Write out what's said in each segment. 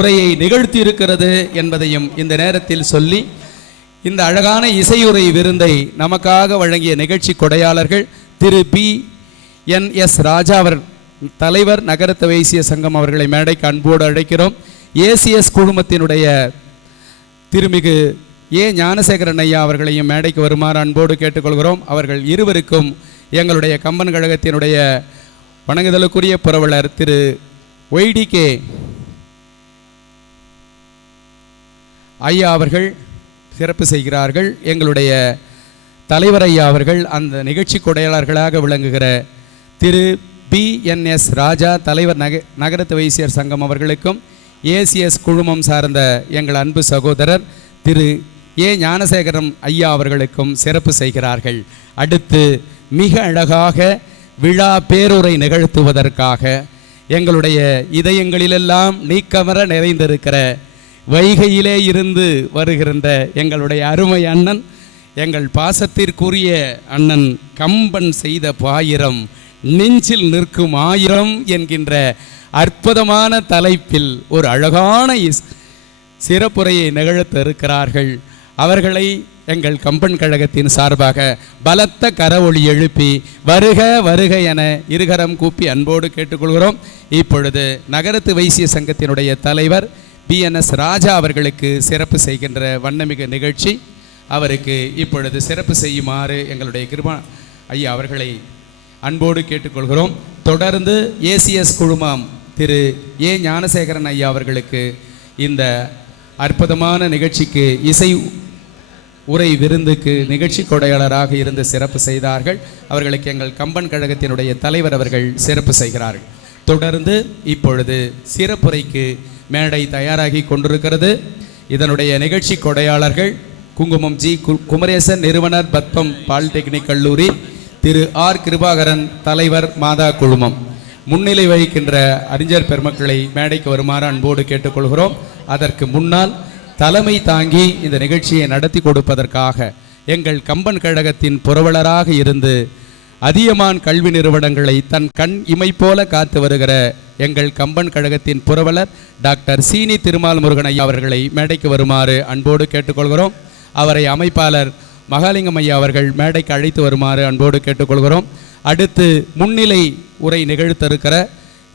உரையை நிகழ்த்தி இருக்கிறது என்பதையும் இந்த நேரத்தில் சொல்லி, இந்த அழகான இசையுரை விருந்தை நமக்காக வழங்கிய நிகழ்ச்சி கொடையாளர்கள் திரு BNS ராஜா அவர் தலைவர் நகரத்து வைசிய சங்கம் அவர்களை மேடைக்கு அன்போடு அழைக்கிறோம். ACS குழுமத்தினுடைய திருமிகு ஞானசேகரன் ஐயா அவர்களையும் மேடைக்கு வருமாறு அன்போடு கேட்டுக்கொள்கிறோம். அவர்கள் இருவருக்கும் எங்களுடைய கம்பன் கழகத்தினுடைய வணங்குதலுக்குரிய புரவலர் திரு YDK ஐயா அவர்கள் சிறப்பு செய்கிறார்கள். எங்களுடைய தலைவர் ஐயா அவர்கள் அந்த நிகழ்ச்சி கொடையாளர்களாக விளங்குகிற திரு BNS ராஜா தலைவர் நகரத்து வைசியர் சங்கம் அவர்களுக்கும் ACS குழுமம் சார்ந்த எங்கள் அன்பு சகோதரர் திரு ஞானசேகரம் ஐயா அவர்களுக்கும் சிறப்பு செய்கிறார்கள். அடுத்து மிக அழகாக விழா பேருரை நிகழ்த்துவதற்காக எங்களுடைய இதயங்களிலெல்லாம் நீக்கமர நிறைந்திருக்கிற வைகையிலே இருந்து வருகின்ற எங்களுடைய அருமை அண்ணன், எங்கள் பாசத்திற்குரிய அண்ணன் கம்பன் செய்த பாயிரம் நெஞ்சில் நிற்கும் ஆயிரம் என்கின்ற அற்புதமான தலைப்பில் ஒரு அழகான சிறப்புரையை நிகழ்த்த இருக்கிறார்கள். அவர்களை எங்கள் கம்பன் கழகத்தின் சார்பாக பலத்த கரவொலி எழுப்பி வருக வருக என இருகரம் கூப்பி அன்போடு கேட்டுக்கொள்கிறோம். இப்பொழுது நகரத்து வைசிய சங்கத்தினுடைய தலைவர் BNS ராஜா அவர்களுக்கு சிறப்பு செய்கின்ற வண்ணமிகு நிகழ்ச்சி. அவருக்கு இப்பொழுது சிறப்பு செய்யுமாறு எங்களுடைய கிருபா ஐயா அவர்களை அன்போடு கேட்டுக்கொள்கிறோம். தொடர்ந்து ACS குழுமம் திரு ஞானசேகரன் ஐயா அவர்களுக்கு இந்த அற்புதமான நிகழ்ச்சிக்கு இசை உரை விருந்துக்கு நிகழ்ச்சி கொடையாளராக இருந்து சிறப்பு செய்தார்கள். அவர்களுக்கு எங்கள் கம்பன் கழகத்தினுடைய தலைவர் அவர்கள் சிறப்பு செய்கிறார்கள். தொடர்ந்து இப்பொழுது சிறப்புரைக்கு மேடை தயாராகி கொண்டிருக்கிறது. இதனுடைய நிகழ்ச்சி கொடையாளர்கள் குங்குமம் குமரேசன் நிறுவனர் பத்மம் பாலிடெக்னிக் கல்லூரி திரு கிருபாகரன் தலைவர் மாதா குழுமம். முன்னிலை வகிக்கின்ற அறிஞர் பெருமக்களை மேடைக்கு வருமாறு அன்போடு கேட்டுக்கொள்கிறோம். அதற்கு முன்னால் தலைமை தாங்கி இந்த நிகழ்ச்சியை நடத்தி கொடுப்பதற்காக எங்கள் கம்பன் கழகத்தின் புரவலராக இருந்து அதியமான் கல்வி நிறுவனங்களை தன் கண் இமை போல காத்து வருகிற எங்கள் கம்பன் கழகத்தின் புரவலர் டாக்டர் சீனி திருமால் முருகன் ஐயா அவர்களை மேடைக்கு வருமாறு அன்போடு கேட்டுக்கொள்கிறோம். அவரை அமைப்பாளர் மகாலிங்கம் ஐயா அவர்கள் மேடைக்கு அழைத்து வருமாறு அன்போடு கேட்டுக்கொள்கிறோம். அடுத்து முன்னிலை உரை நிகழ்த்திருக்கிற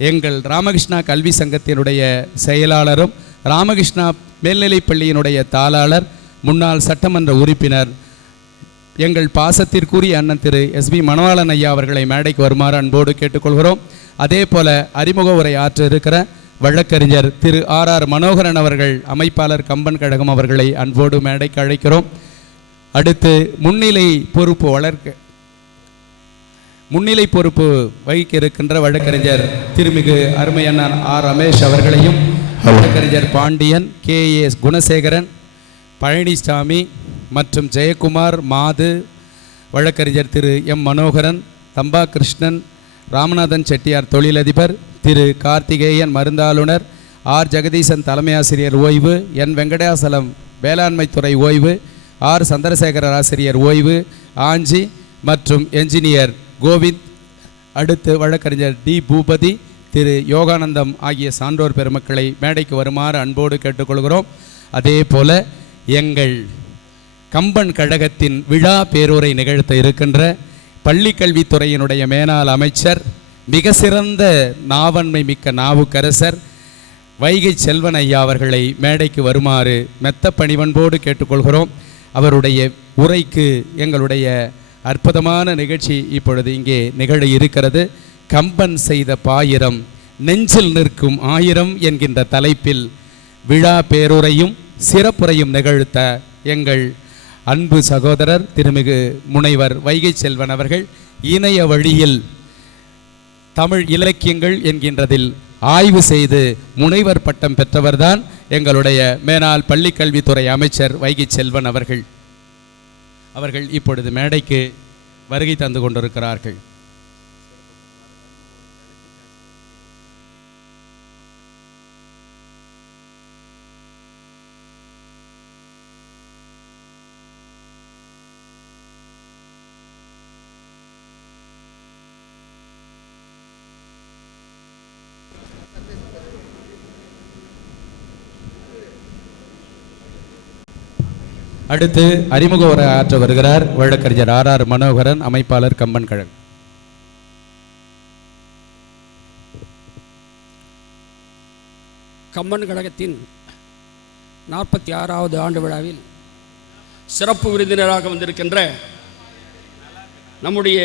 எங்கள் ராமகிருஷ்ணா கல்வி சங்கத்தினுடைய செயலாளரும் ராமகிருஷ்ணா மேல்நிலைப் பள்ளியினுடைய தாளாளர் முன்னாள் சட்டமன்ற உறுப்பினர் எங்கள் பாசத்திற்குரிய அண்ணன் திரு SB மணவாளன் ஐயா அவர்களை மேடைக்கு வருமாறு அன்போடு கேட்டுக்கொள்கிறோம். அதே போல அறிமுக உரை ஆற்ற இருக்கிற வழக்கறிஞர் திரு RR மனோகரன் அவர்கள் அமைப்பாளர் கம்பன் கழகம் அவர்களை அன்போடு மேடைக்கு அழைக்கிறோம். அடுத்து முன்னிலை பொறுப்பு வகிக்க இருக்கின்ற வழக்கறிஞர் திருமிகு அருமை அண்ணன் ரமேஷ் அவர்களையும் வழக்கறிஞர் பாண்டியன் KS குணசேகரன் பழனிசாமி மற்றும் ஜெயக்குமார் மாது வழக்கறிஞர் திரு மனோகரன் தம்பா கிருஷ்ணன் ராமநாதன் செட்டியார் தொழிலதிபர் திரு கார்த்திகேயன் மருந்தாளுநர் ஜெகதீசன் தலைமை ஆசிரியர் ஓய்வு வெங்கடாசலம் வேளாண்மைத்துறை ஓய்வு சந்திரசேகரர் ஆசிரியர் ஓய்வு ஆஞ்சி மற்றும் என்ஜினியர் கோவிந்த். அடுத்து வழக்கறிஞர் பூபதி திரு யோகானந்தம் ஆகிய சான்றோர் பெருமக்களை மேடைக்கு வருமாறு அன்போடு கேட்டுக்கொள்கிறோம். அதே போல எங்கள் கம்பன் கழகத்தின் விழா பேருரை நிகழ்த்த இருக்கின்ற பள்ளி கல்வித்துறையினுடைய மேனாள் அமைச்சர் மிக சிறந்த நாவன்மை மிக்க நாவுக்கரசர் வைகை செல்வன் ஐயா அவர்களை மேடைக்கு வருமாறு மெத்த பணிவன்போடு கேட்டுக்கொள்கிறோம். அவருடைய உரைக்கு எங்களுடைய அற்புதமான நிகழ்ச்சி இப்பொழுது இங்கே நிகழ இருக்கிறது. கம்பன் செய்த பாயிரம் நெஞ்சில் நிற்கும் ஆயிரம் என்கின்ற தலைப்பில் விழா பேருரையும் சிறப்புரையும் நிகழ்த்த எங்கள் அன்பு சகோதரர் திருமிகு முனைவர் வைகை செல்வன் அவர்கள் இணைய வழியில் தமிழ் இலக்கியங்கள் என்கின்றதில் ஆய்வு செய்து முனைவர் பட்டம் பெற்றவர்தான் எங்களுடைய மேனாள் பள்ளிக்கல்வித்துறை அமைச்சர் வைகை செல்வன் அவர்கள். அவர்கள் இப்பொழுது மேடைக்கு வருகை தந்து கொண்டிருக்கிறார்கள். அடுத்து அறிமுக உரை ஆற்ற வருகிறார் வழக்கறிஞர் ஆர் மனோகரன், அமைப்பாளர் கம்பன் கழகம். கம்பன் கழகத்தின் 46வது ஆண்டு விழாவில் சிறப்பு விருந்தினராக வந்திருக்கின்ற நம்முடைய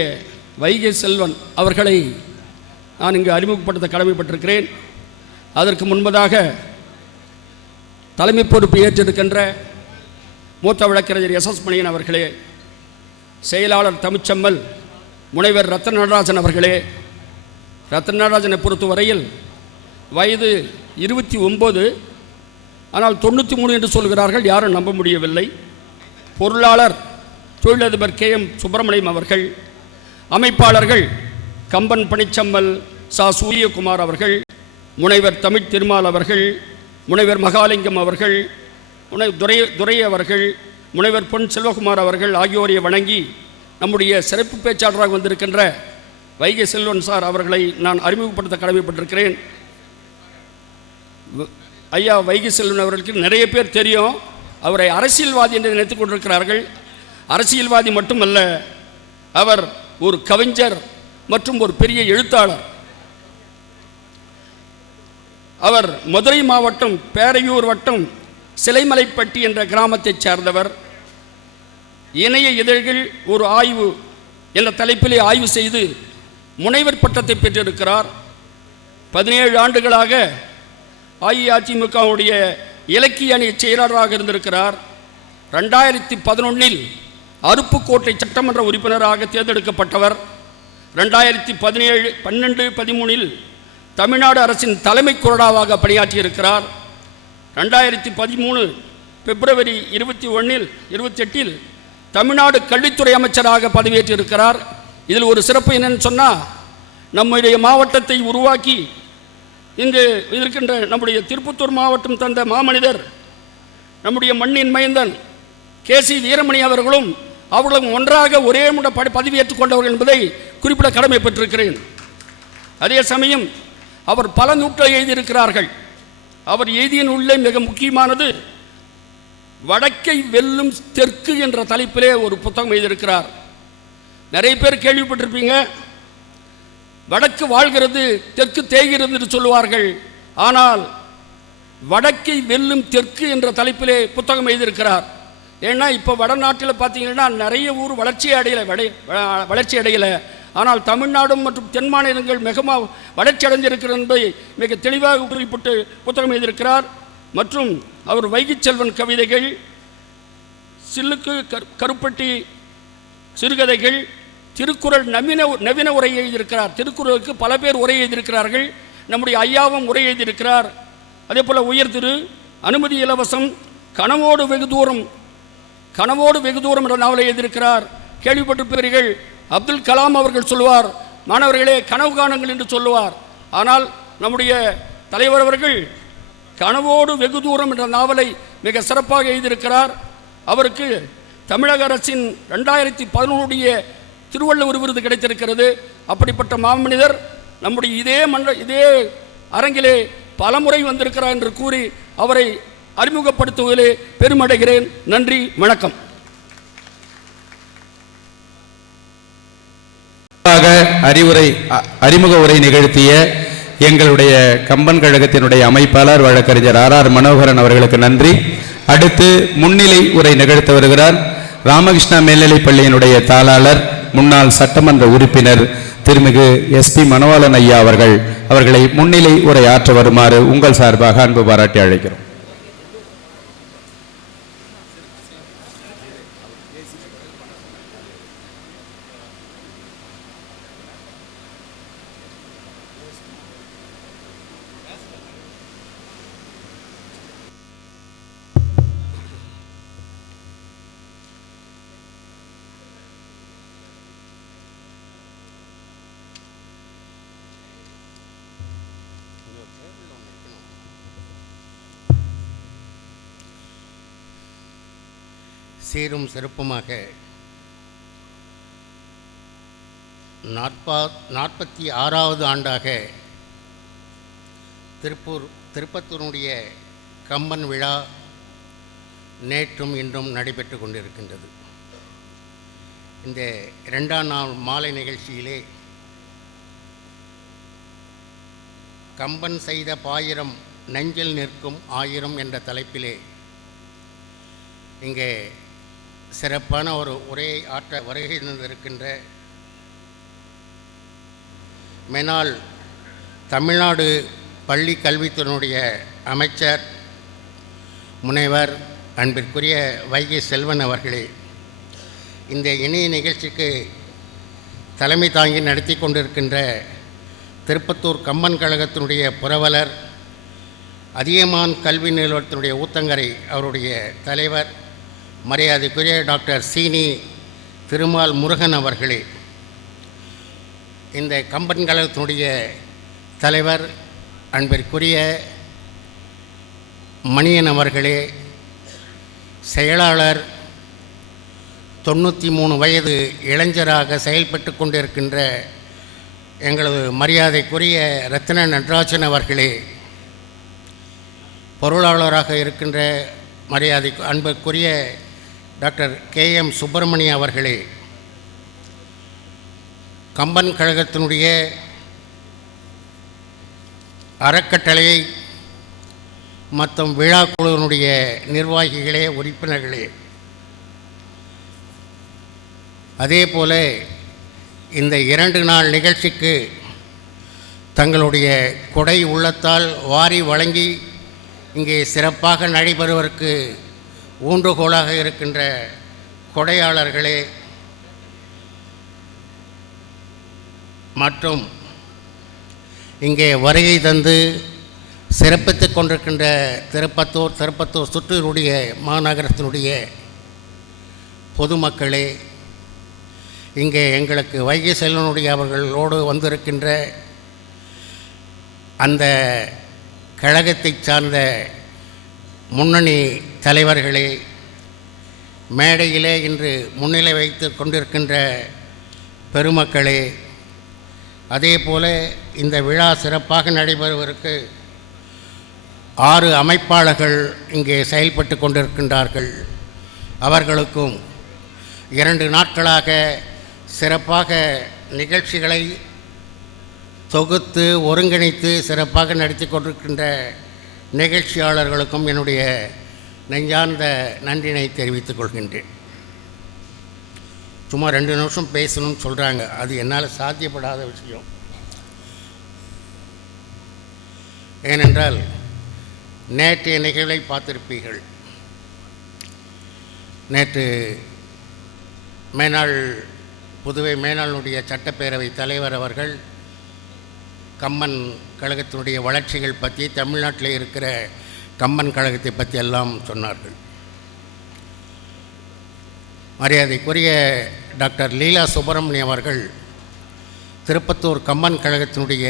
வைகை செல்வன் அவர்களை நான் இங்கு அறிமுகப்படுத்த கடமைப்பட்டிருக்கிறேன். அதற்கு முன்பதாக தலைமை பொறுப்பு ஏற்றிருக்கின்ற மூத்த வழக்கறிஞர் எஸ் மணியன் அவர்களே, செயலாளர் தமிழ்ச்செம்மல் முனைவர் ரத்ன நடராஜன் அவர்களே, ரத்ன நடராஜனை பொறுத்தவரையில் வயது 29, ஆனால் 93 என்று சொல்கிறார்கள், யாரும் நம்ப முடியவில்லை. பொருளாளர் தொழிலதிபர் KM சுப்பிரமணியம் அவர்கள், அமைப்பாளர்கள் கம்பன் பணிச்செம்மல், சா சூரியகுமார் அவர்கள், முனைவர் தமிழ் திருமால் அவர்கள், முனைவர் மகாலிங்கம் அவர்கள், துரை அவர்கள், முனைவர் பொன் செல்வகுமார் அவர்கள் ஆகியோரை வணங்கி நம்முடைய சிறப்பு பேச்சாளராக வந்திருக்கின்ற வைகை செல்வன் சார் அவர்களை நான் அறிமுகப்படுத்த கடமைப்பட்டிருக்கிறேன். ஐயா வைகை செல்வன் அவர்களுக்கு நிறைய பேர் தெரியும். அவரை அரசியல்வாதி என்று நினைத்துக் கொண்டிருக்கிறார்கள். அரசியல்வாதி மட்டுமல்ல, அவர் ஒரு கவிஞர் மற்றும் ஒரு பெரிய எழுத்தாளர். அவர் மதுரை மாவட்டம் பேரையூர் வட்டம் சிலைமலைப்பட்டி என்ற கிராமத்தைச் சேர்ந்தவர். இணைய இதழ்கள் ஒரு ஆய்வு என்ற தலைப்பிலே ஆய்வு செய்து முனைவர் பட்டத்தை பெற்றிருக்கிறார். 17 ஆண்டுகளாக அஇஅதிமுகவுடைய இலக்கிய அணி செயலாளராக இருந்திருக்கிறார். 2011 அருப்புக்கோட்டை சட்டமன்ற உறுப்பினராக தேர்ந்தெடுக்கப்பட்டவர். 2017, 12, 13 தமிழ்நாடு அரசின் தலைமை கொறடாவாக பணியாற்றியிருக்கிறார். 2013 பிப்ரவரி 28 தமிழ்நாடு கல்வித்துறை அமைச்சராக பதவியேற்றிருக்கிறார். இதில் ஒரு சிறப்பு என்னன்னு சொன்னால், நம்முடைய மாவட்டத்தை உருவாக்கி இங்கு இருக்கின்ற நம்முடைய திருப்பத்தூர் மாவட்டம் தந்த மாமனிதர் நம்முடைய மண்ணின் மைந்தன் KC வீரமணி அவர்களும் ஒன்றாக ஒரே முறை பதவியேற்றுக் கொண்டவர்கள் என்பதை குறிப்பிட கடமைப்பட்டிருக்கிறேன். அதே சமயம் அவர் பல நூல்களை எழுதியிருக்கிறார்கள். அவர் எழுதிய நூலிலே மிக முக்கியமானது வடக்கை வெல்லும் தெற்கு என்ற தலைப்பிலே ஒரு புத்தகம் எழுதியிருக்கிறார். நிறைய பேர் கேள்விப்பட்டிருப்பீங்க, வடக்கு வாழ்கிறது தெற்கு தேய்கிறது என்று சொல்லுவார்கள். ஆனால் வடக்கை வெல்லும் தெற்கு என்ற தலைப்பிலே புத்தகம் எழுதியிருக்கிறார். ஏன்னா இப்போ வடநாட்டில் பார்த்தீங்கன்னா நிறைய ஊர் வளர்ச்சி அடையலை. ஆனால் தமிழ்நாடும் மற்றும் தென் மாநிலங்கள் மிகவும் வளர்ச்சி அடைந்திருக்கிறது என்பதை மிக தெளிவாக குறிப்பிட்டு புத்தகம் எழுதியிருக்கிறார். மற்றும் அவர் வைகை செல்வன் கவிதைகள், சில்லுக்கு கருப்பட்டி சிறுகதைகள், திருக்குறள் நவீன உரை எழுதியிருக்கிறார். திருக்குறளுக்கு பல பேர் உரை எழுதியிருக்கிறார்கள். நம்முடைய ஐயாவும் உரை எழுதியிருக்கிறார். அதே போல் உயர் திரு, அனுமதி இலவசம், கனவோடு வெகு தூரம் என்ற நாவலை எழுதியிருக்கிறார். கேள்விப்பட்டிருப்பீர்கள், அப்துல் கலாம் அவர்கள் சொல்லுவார், மாணவர்களே கனவு காணுங்கள் என்று சொல்லுவார். ஆனால் நம்முடைய தலைவர் அவர்கள் கனவோடு வெகு தூரம் என்ற நாவலை மிக சிறப்பாக எழுதியிருக்கிறார். அவருக்கு தமிழக அரசின் 2011 திருவள்ளுவர் விருது கிடைத்திருக்கிறது. அப்படிப்பட்ட மாமனிதர் நம்முடைய இதே அரங்கிலே பலமுறை வந்திருக்கிறார் என்று கூறி அவரை அறிமுகப்படுத்துவதிலே பெருமடைகிறேன். நன்றி, வணக்கம். அறிமுக உரை நிகழ்த்திய எங்களுடைய கம்பன் கழகத்தினுடைய அமைப்பாளர் வழக்கறிஞர் ஆர் மனோகரன் அவர்களுக்கு நன்றி. அடுத்து முன்னிலை உரை நிகழ்த்த வருகிறார் ராமகிருஷ்ணா மேல்நிலைப் பள்ளியினுடைய தாளாளர், முன்னாள் சட்டமன்ற உறுப்பினர் திருமிகு SP மணவாளன் ஐயா அவர்களை முன்னிலை உரை ஆற்ற வருமாறு உங்கள் சார்பாக அன்பு பாராட்டி அழைக்கிறோம். சீரும் சிறப்புமாக 46வது ஆண்டாக திருப்பத்தூருடைய கம்பன் விழா நேற்றும் இன்றும் நடைபெற்று கொண்டிருக்கின்றது. இந்த 2ஆம் நாள் மாலை நிகழ்ச்சியிலே கம்பன் செய்த பாயிரம் நெஞ்சில் நிற்கும் ஆயிரம் என்ற தலைப்பிலே இங்கே சிறப்பான ஒரு உரையை ஆற்ற வருகை தந்திருக்கின்ற மேனாள் தமிழ்நாடு பள்ளி கல்வித்துறையினுடைய அமைச்சர் முனைவர் அன்பிற்குரிய வைகை செல்வன் அவர்களே, இந்த இணைய நிகழ்ச்சிக்கு தலைமை தாங்கி நடத்தி கொண்டிருக்கின்ற திருப்பத்தூர் கம்பன் கழகத்தினுடைய புரவலர் அதியமான் கல்வி நிறுவனத்தினுடைய ஊத்தங்கரை அவருடைய தலைவர் மரியாதைக்குரிய டாக்டர் சீனி திருமால் முருகன் அவர்களே, இந்த கம்பன் கழகத்தினுடைய தலைவர் அன்பிற்குரிய மணியன் அவர்களே, செயலாளர் 93 வயது இளைஞராக செயல்பட்டு கொண்டிருக்கின்ற எங்களது மரியாதைக்குரிய ரத்ன நடராஜன் அவர்களே, பொருளாளராக இருக்கின்ற மரியாதை அன்புக்குரிய டாக்டர் KM சுப்பிரமணிய அவர்களே, கம்பன் கழகத்தினுடைய அறக்கட்டளையை மற்றும் விழா குழுவினுடைய நிர்வாகிகளே, உறுப்பினர்களே, அதே போல இந்த 2 நாள் நிகழ்ச்சிக்கு தங்களுடைய கொடை உள்ளத்தால் வாரி வழங்கி இங்கே சிறப்பாக நடைபெறுவதற்கு ஊன்றுகோலாக இருக்கின்ற கொடையாளர்களே மற்றும் இங்கே வருகை தந்து சிறப்பித்து கொண்டிருக்கின்ற திருப்பத்தூர் சுற்றினுடைய மாநகரத்தினுடைய பொதுமக்களே, இங்கே எங்களுக்கு வைகை செல்வனுடைய அவர்களோடு வந்திருக்கின்ற அந்த கழகத்தை சார்ந்த முன்னணி தலைவர்களே, மேடையிலே இன்று முன்னிலை வைத்து கொண்டிருக்கின்ற பெருமக்களே, அதே போல இந்த விழா சிறப்பாக நடைபெறுவதற்கு 6 அமைப்பாளர்கள் இங்கே செயல்பட்டு கொண்டிருக்கின்றார்கள். அவர்களுக்கும் 2 நாட்களாக சிறப்பாக நிகழ்ச்சிகளை தொகுத்து ஒருங்கிணைத்து சிறப்பாக நடத்தி கொண்டிருக்கின்ற நிகழ்ச்சியாளர்களுக்கும் என்னுடைய நெஞ்சார்ந்த நன்றினை தெரிவித்துக் கொள்கின்றேன். சும்மா 2 நிமிஷம் பேசணும்னு சொல்கிறாங்க, அது என்னால் சாத்தியப்படாத விஷயம். ஏனென்றால் நேற்றைய நிகழ்வை பார்த்திருப்பீர்கள். நேற்று புதுவை மேனாளுடைய சட்டப்பேரவை தலைவர் அவர்கள் கம்பன் கழகத்தினுடைய வளர்ச்சிகள் பற்றி, தமிழ்நாட்டில் இருக்கிற கம்பன் கழகத்தை பற்றி எல்லாம் சொன்னார்கள். மரியாதைக்குரிய டாக்டர் லீலா சுப்பிரமணியம் அவர்கள் திருப்பத்தூர் கம்பன் கழகத்தினுடைய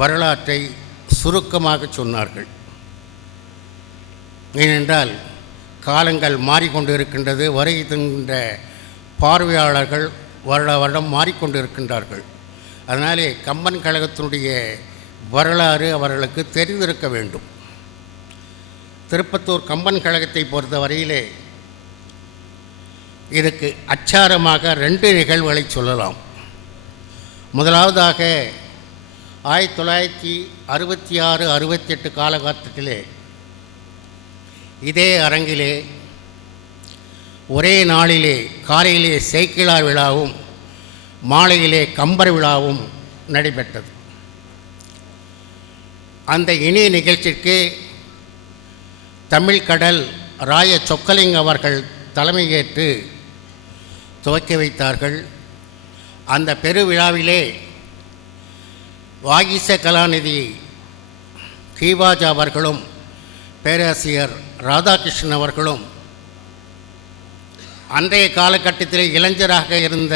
வரலாற்றை சுருக்கமாக சொன்னார்கள். ஏனென்றால் காலங்கள் மாறிக்கொண்டு இருக்கின்றது, வருகின்ற பார்வையாளர்கள் வருடம் மாறிக்கொண்டு இருக்கின்றார்கள். அதனாலே கம்பன் கழகத்தினுடைய வரலாறு அவர்களுக்கு தெரிந்திருக்க வேண்டும். திருப்பத்தூர் கம்பன் கழகத்தை பொறுத்த வரையிலே இதுக்கு அச்சாரமாக 2 நிகழ்வுகளை சொல்லலாம். முதலாவதாக 1966-68 காலகட்டத்திலே இதே அரங்கிலே ஒரே நாளிலே காலையிலே சேக்கிழார் விழாவும் மாலையிலே கம்பர் விழாவும் நடைபெற்றது. அந்த இனிய நிகழ்ச்சிக்கு தமிழ்கடல் ராய சொக்கலிங்க அவர்கள் தலைமையேற்று துவக்கி வைத்தார்கள். அந்த பெருவிழாவிலே வாகீச கலாநிதி கீவாஜா அவர்களும் பேராசிரியர் ராதாகிருஷ்ணன் அவர்களும் அன்றைய காலகட்டத்தில் இளைஞராக இருந்த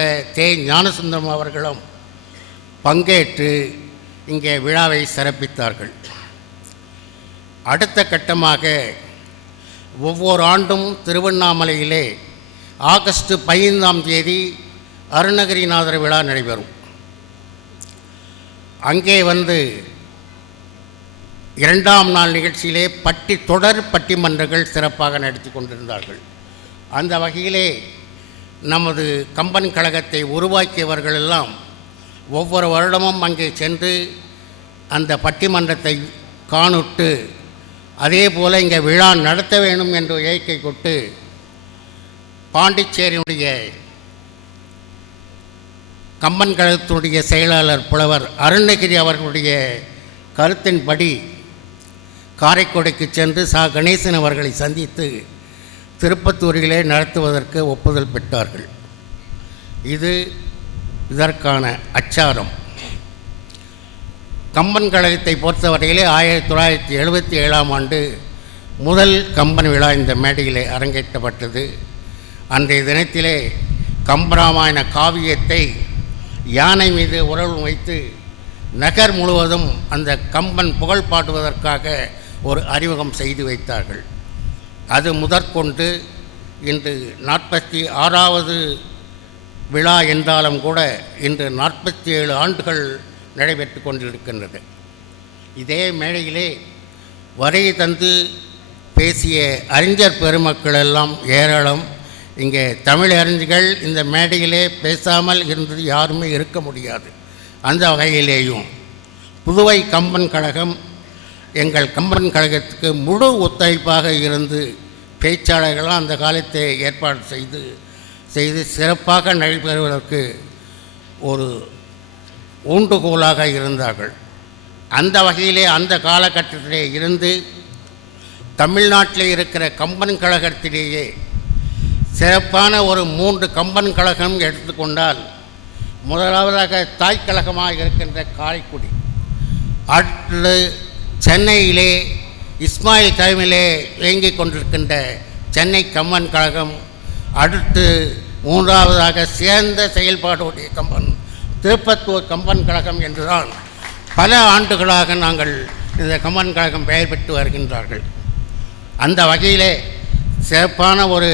ஞானசுந்தரம் அவர்களும் பங்கேற்று இங்கே விழாவை சிறப்பித்தார்கள். அடுத்த கட்டமாக ஒவ்வொரு ஆண்டும் திருவண்ணாமலையிலே ஆகஸ்ட் 15ஆம் தேதி அருணகிரிநாதர் விழா நடைபெறும். அங்கே வந்து இரண்டாம் நாள் நிகழ்ச்சியிலே தொடர் பட்டிமன்றங்கள் சிறப்பாக நடத்தி கொண்டிருந்தார்கள். அந்த வகையிலே நமது கம்பன் கழகத்தை உருவாக்கியவர்களெல்லாம் ஒவ்வொரு வருடமும் அங்கே சென்று அந்த பட்டிமன்றத்தை காணுட்டு அதே போல் இங்கே விழா நடத்த வேண்டும் என்று இயற்கை கொண்டு பாண்டிச்சேரியினுடைய கம்பன் கழகத்தினுடைய செயலாளர் புலவர் அருணகிரி அவர்களுடைய கருத்தின்படி காரைக்குடிக்கு சென்று கணேசன் அவர்களை சந்தித்து திருப்பத்தூரிலே நடத்துவதற்கு ஒப்புதல் பெற்றார்கள். இது இதற்கான அச்சாரம். கம்பன் கழகத்தை பொறுத்தவரையிலே 1977ஆம் ஆண்டு முதல் கம்பன் விழா இந்த மேடையிலே அரங்கேற்றப்பட்டது. அன்றைய தினத்திலே கம்பராமாயண காவியத்தை யானை மீது உறவு வைத்து நகர் முழுவதும் அந்த கம்பன் புகழ் பாடுவதற்காக ஒரு அறிமுகம் செய்து வைத்தார்கள். அது முதற்கொண்டு இன்று 46வது விழா என்றாலும் கூட இன்று 47 ஆண்டுகள் நடைபெற்று கொண்டிருக்கின்றது. இதே மேடையிலே வருகை தந்து பேசிய அறிஞர் பெருமக்கள் எல்லாம் ஏராளம். இங்கே தமிழ் அறிஞர்கள் இந்த மேடையிலே பேசாமல் இருந்தது யாருமே இருக்க முடியாது. அந்த வகையிலேயும் புதுவை கம்பன் கழகம் எங்கள் கம்பன் கழகத்துக்கு முழு ஒத்துழைப்பாக இருந்து பேச்சாளர்களாம் அந்த காலத்தை ஏற்பாடு செய்து சிறப்பாக நடைபெறுவதற்கு ஒரு ஊண்டுகோலாக இருந்தார்கள். அந்த வகையிலே அந்த காலகட்டத்திலே இருந்து தமிழ்நாட்டில் இருக்கிற கம்பன் கழகத்திலேயே சிறப்பான ஒரு 3 கம்பன் கழகம் எடுத்துக்கொண்டால் முதலாவதாக தாய் கழகமாக இருக்கின்ற காரைக்குடி, அடுத்து சென்னையிலே இஸ்மாயில் தலைமையிலே இயங்கிக் கொண்டிருக்கின்ற சென்னை கம்பன் கழகம், அடுத்து 3வதாக சேர்ந்த செயல்பாடுடைய கம்பன் திருப்பத்தூர் கம்பன் கழகம் என்றுதான் பல ஆண்டுகளாக நாங்கள் இந்த கம்பன் கழகம் பெயர் பெற்று வருகின்றார்கள். அந்த வகையிலே சிறப்பான ஒரு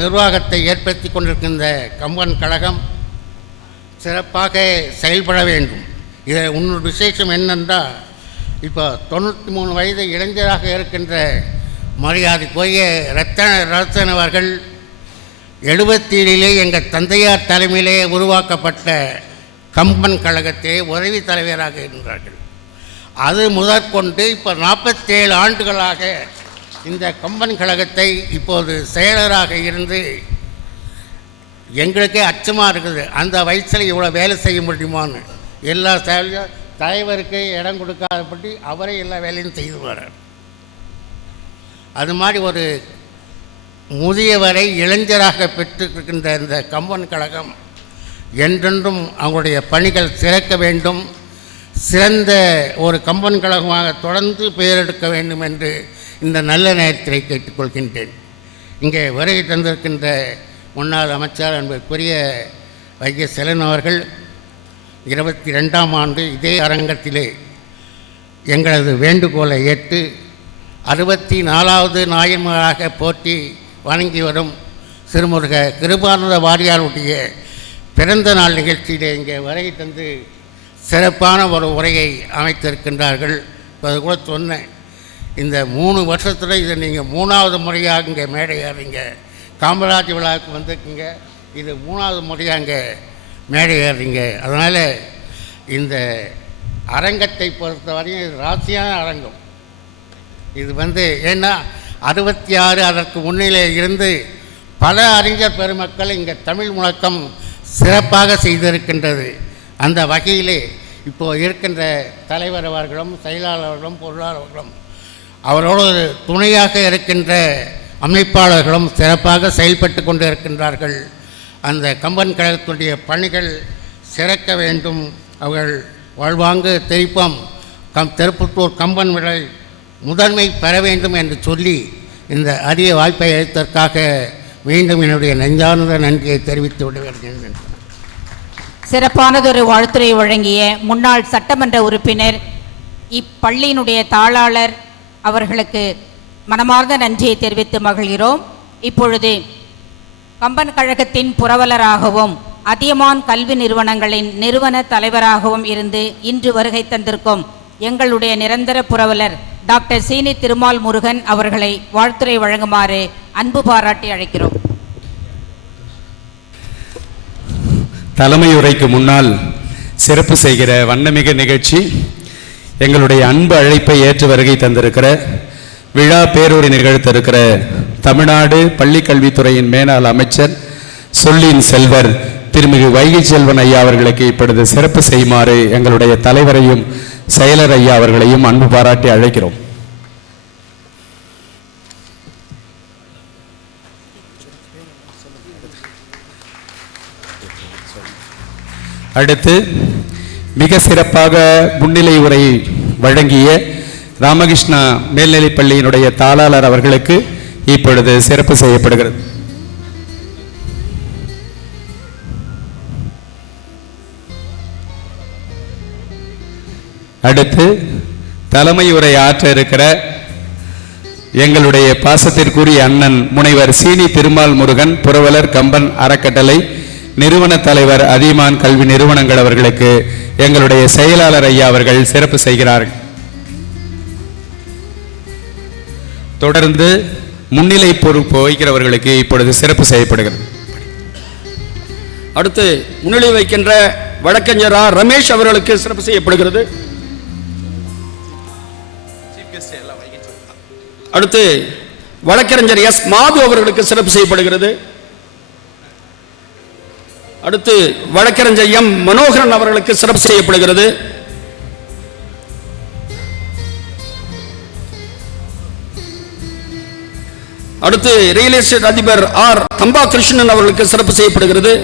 நிர்வாகத்தை ஏற்படுத்தி கொண்டிருக்கின்ற கம்பன் கழகம் சிறப்பாக செயல்பட வேண்டும். இதில் இன்னொரு விசேஷம் என்னென்றால், இப்போ 93 வயது இளைஞராக இருக்கின்ற மரியாதைக்குரிய ரத்தன் அவர்கள் 77 எங்கள் தந்தையார் தலைமையிலே உருவாக்கப்பட்ட கம்பன் கழகத்திலே உதவி தலைவராக இருந்தார்கள். அது முதற்கொண்டு இப்போ 47 ஆண்டுகளாக இந்த கம்பன் கழகத்தை இப்போது செயலராக இருந்து எங்களுக்கே அச்சமாக இருக்குது. அந்த வயசில் இவ்வளோ வேலை செய்ய முடியுமான்னு எல்லா தலைவருக்கு இடம் கொடுக்காதபடி அவரே எல்லா வேலையும் செய்து வர்றார். அது மாதிரி ஒரு முதியவரை இளைஞராக பெற்றிருக்கின்ற இந்த கம்பன் கழகம் என்றென்றும் அவங்களுடைய பணிகள் சிறக்க வேண்டும், சிறந்த ஒரு கம்பன் கழகமாக தொடர்ந்து பெயரெடுக்க வேண்டும் என்று இந்த நல்ல நேரத்தை கேட்டுக்கொள்கின்றேன். இங்கே வருகை தந்திருக்கின்ற முன்னாள் அமைச்சர் அன்புக்குரிய வைகை செலன் அவர்கள் 22ஆம் ஆண்டு இதே அரங்கத்திலே எங்களது வேண்டுகோளை ஏற்று 64வது நாயன்மாராக போற்றி வணங்கி வரும் சிறுமுருக கிருபானந்த வாரியாருடைய பிறந்த நாள் நிகழ்ச்சியிலே இங்கே வருகை தந்து சிறப்பான ஒரு உரையை அமைத்திருக்கின்றார்கள். இப்போ அது கூட சொன்னேன், இந்த 3 வருஷத்தில் இதை நீங்கள் 3வது முறையாக இங்கே மேடை ஏறுறீங்க. காமராஜ் விழாவுக்கு வந்திருக்கீங்க, இது 3வது முறையாக இங்கே மேடை ஏறுறீங்க. அதனால் இந்த அரங்கத்தை பொறுத்தவரையும் இது ராசியான அரங்கம். இது ஏன்னா 66 அதற்கு முன்னிலே இருந்து பல அறிஞர் பெருமக்கள் இங்கே தமிழ் முழக்கம் சிறப்பாக செய்திருக்கின்றது. அந்த வகையிலே இப்போது இருக்கின்ற தலைவர் அவர்களும் செயலாளர்களும் பொருளாளர்களும் அவரோடு துணையாக இருக்கின்ற அமைப்பாளர்களும் சிறப்பாக செயல்பட்டு கொண்டு இருக்கின்றார்கள். அந்த கம்பன் கழகத்துடைய பணிகள் சிறக்க வேண்டும், அவர்கள் வாழ்வாங்கு தெரிப்பம் திருப்பத்தூர் கம்பன் விழா முதன்மை பெற வேண்டும் என்று சொல்லி இந்த அரிய வாய்ப்பை அளித்ததற்காக மீண்டும் என்னுடைய நெஞ்சார்ந்த நன்றியை தெரிவித்து விட வருகின்றேன். சிறப்பானதொரு வாழ்த்துரை வழங்கிய முன்னாள் சட்டமன்ற உறுப்பினர் இப்பள்ளியினுடைய தாளாளர் அவர்களுக்கு மனமார்ந்த நன்றியை தெரிவித்து மகிழ்கிறோம். இப்பொழுது கம்பன் கழகத்தின் புரவலராகவும் அதியமான் கல்வி நிறுவனங்களின் நிறுவன தலைவராகவும் இருந்து இன்று வருகை தந்திருக்கும் எங்களுடைய நிரந்தர புரவலர் டாக்டர் சீனி திருமால் முருகன் அவர்களை வாழ்த்துரை வழங்குமாறு அன்பு பாராட்டி அழைக்கிறோம். தலைமையுரைக்கு முன்னால் சிறப்பு செய்கிற வண்ணமிகு நிகழ்ச்சி எங்களுடைய அன்பு அழைப்பை ஏற்று வருகை தந்திருக்கிற விழா பேரூரை நிகழ்த்திருக்கிற தமிழ்நாடு பள்ளிக்கல்வித்துறையின் மேலாள் அமைச்சர் சொல்லின் செல்வர் திருமிகு வைகை செல்வன் ஐயா அவர்களுக்கு இப்பொழுது சிறப்பு செய்யுமாறு எங்களுடைய தலைவரையும் செயலர் ஐயா அவர்களையும் அன்பு பாராட்டி அழைக்கிறோம். அடுத்து மிக சிறப்பாக முன்னிலை உரை வழங்கிய ராமகிருஷ்ணா மேல்நிலைப் பள்ளியினுடைய தாளாளர் அவர்களுக்கு இப்பொழுது சிறப்பு செய்யப்படுகிறது. அடுத்து தலைமை உரை ஆற்ற இருக்கிற எங்களுடைய பாசத்திற்குரிய அண்ணன் முனைவர் சீனி திருமால் முருகன் புரவலர் கம்பன் அறக்கட்டளை நிறுவன தலைவர் அதியமான் கல்வி நிறுவனங்கள் அவர்களுக்கு எங்களுடைய செயலாளர் ஐயா அவர்கள் சிறப்பு செய்கிறார்கள். தொடர்ந்து முன்னிலை பொறுப்பு வகிக்கிறவர்களுக்கு இப்பொழுது சிறப்பு செய்யப்படுகிறது. அடுத்து முன்னிலை வைக்கின்ற வழக்கறிஞர் ஆர் ரமேஷ் அவர்களுக்கு சிறப்பு செய்யப்படுகிறது. அடுத்து வழக்கறிஞர் எஸ் மாது அவர்களுக்கு சிறப்பு செய்யப்படுகிறது. அடுத்து வழக்கறிஞர் எம் மனோகரன் அவர்களுக்கு சிறப்பு செய்யப்படுகிறது. அடுத்து ரியல் எஸ்டேட் அதிபர் ஆர் தம்பா கிருஷ்ணன் அவர்களுக்கு சிறப்பு செய்யப்படுகிறது.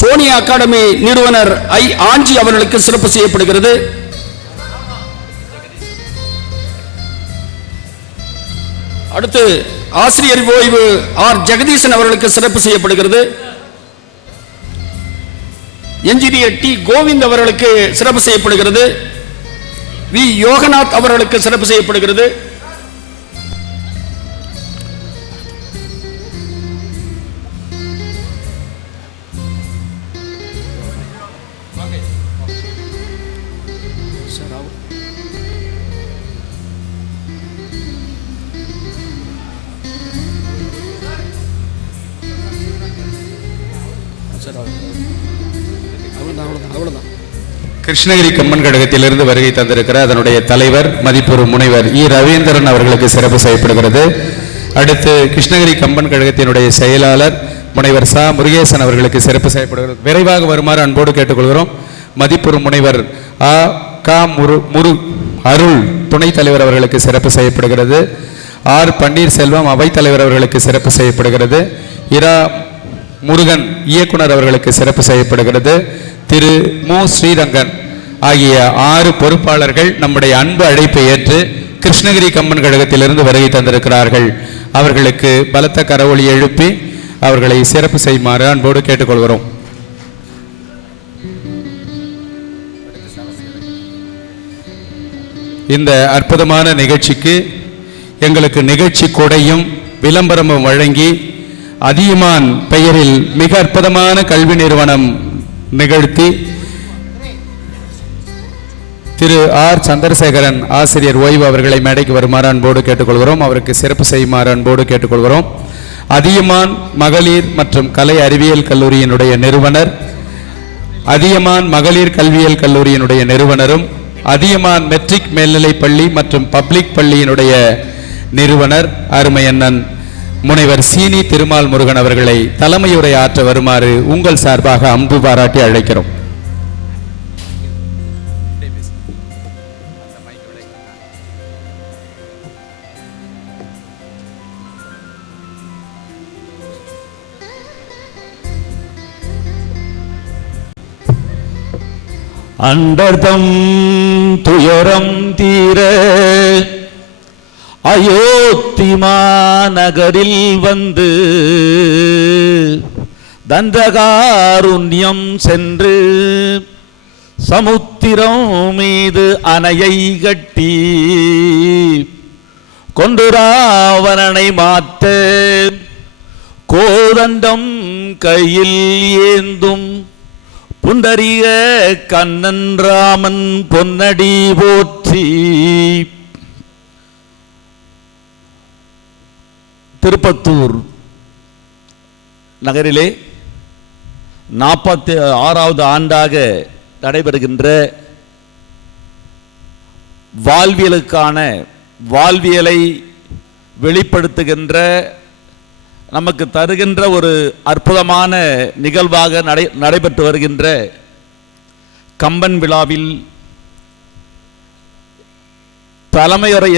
சோனியா அகாடமி நிறுவனர் ஐ ஆஞ்சி அவர்களுக்கு சிறப்பு செய்யப்படுகிறது. அடுத்து ஆசிரியர் ஓய்வு ஆர் ஜெகதீசன் அவர்களுக்கு சிறப்பு செய்யப்படுகிறது. என்ஜினியர் டி கோவிந்த் அவர்களுக்கு சிறப்பு செய்யப்படுகிறது. வி யோகநாத் அவர்களுக்கு சிறப்பு செய்யப்படுகிறது. கிருஷ்ணகிரி கம்மன் கழகத்திலிருந்து வருகை தந்திருக்கிற அதனுடைய தலைவர் மதிப்பூர் முனைவர் இ ரவீந்திரன் அவர்களுக்கு சிறப்பு செய்யப்படுகிறது. அடுத்து கிருஷ்ணகிரி கம்பன் கழகத்தினுடைய செயலாளர் முனைவர் சா முருகேசன் அவர்களுக்கு சிறப்பு செய்யப்படுகிறது. விரைவாக வருமாறு அன்போடு கேட்டுக்கொள்கிறோம். மதிப்பூர் முனைவர் ஆ கா முரு அருள் துணைத் தலைவர் அவர்களுக்கு சிறப்பு செய்யப்படுகிறது. ஆர் பன்னீர்செல்வம் அவைத்தலைவர் அவர்களுக்கு சிறப்பு செய்யப்படுகிறது. இரா முருகன் இயக்குனர் அவர்களுக்கு சிறப்பு செய்யப்படுகிறது. திரு மு ஸ்ரீரங்கன் ஆகிய 6 பொறுப்பாளர்கள் நம்முடைய அன்பு அழைப்பை ஏற்று கிருஷ்ணகிரி கம்மன் கழகத்திலிருந்து வருகை தந்திருக்கிறார்கள். அவர்களுக்கு பலத்த கரவொலி எழுப்பி அவர்களை சிறப்பு செய்யுமாறு அன்போடு கேட்டுக்கொள்கிறோம். இந்த அற்புதமான நிகழ்ச்சிக்கு எங்களுக்கு நிகழ்ச்சி கொடையும் விளம்பரமும் வழங்கி அதியமான் பெயரில் மிக அற்புதமான கல்வி நிறுவனம் நிகழ்த்தி திரு ஆர் சந்திரசேகரன் ஆசிரியர் ஓய்வு அவர்களை மேடைக்கு வருமாறு அன்போடு கேட்டுக்கொள்கிறோம். அவருக்கு சிறப்பு செய்யுமாறு அன்போடு கேட்டுக்கொள்கிறோம். அதியமான் மகளிர் மற்றும் கலை அறிவியல் கல்லூரியினுடைய நிறுவனர், அதியமான் மகளிர் கல்வியியல் கல்லூரியினுடைய நிறுவனரும், அதியமான் மெட்ரிக் மேல்நிலைப் பள்ளி மற்றும் பப்ளிக் பள்ளியினுடைய நிறுவனர் அருமையண்ணன் முனைவர் சீனி திருமால் முருகன் அவர்களை தலைமையுரை ஆற்ற வருமாறு உங்கள் சார்பாக அன்பு பாராட்டி அழைக்கிறோம். அண்டர்தம் துயரம் தீர அயோத்தி மாநகரில் வந்து தண்டகாருண்யம் சென்று சமுத்திரம் மீது அணையை கட்டி கொண்டு ராவணனை மாற்ற கோதண்டம் கையில் ஏந்தும் புண்டரீக கண்ணன் ராமன் பொன்னடி போற்றி. திருப்பத்தூர் நகரிலே 46வது ஆண்டாக நடைபெறுகின்ற வாழ்வியலை வெளிப்படுத்துகின்ற, நமக்கு தருகின்ற ஒரு அற்புதமான நிகழ்வாக நடைபெற்று வருகின்ற கம்பன் விழாவில் தலைமையுரை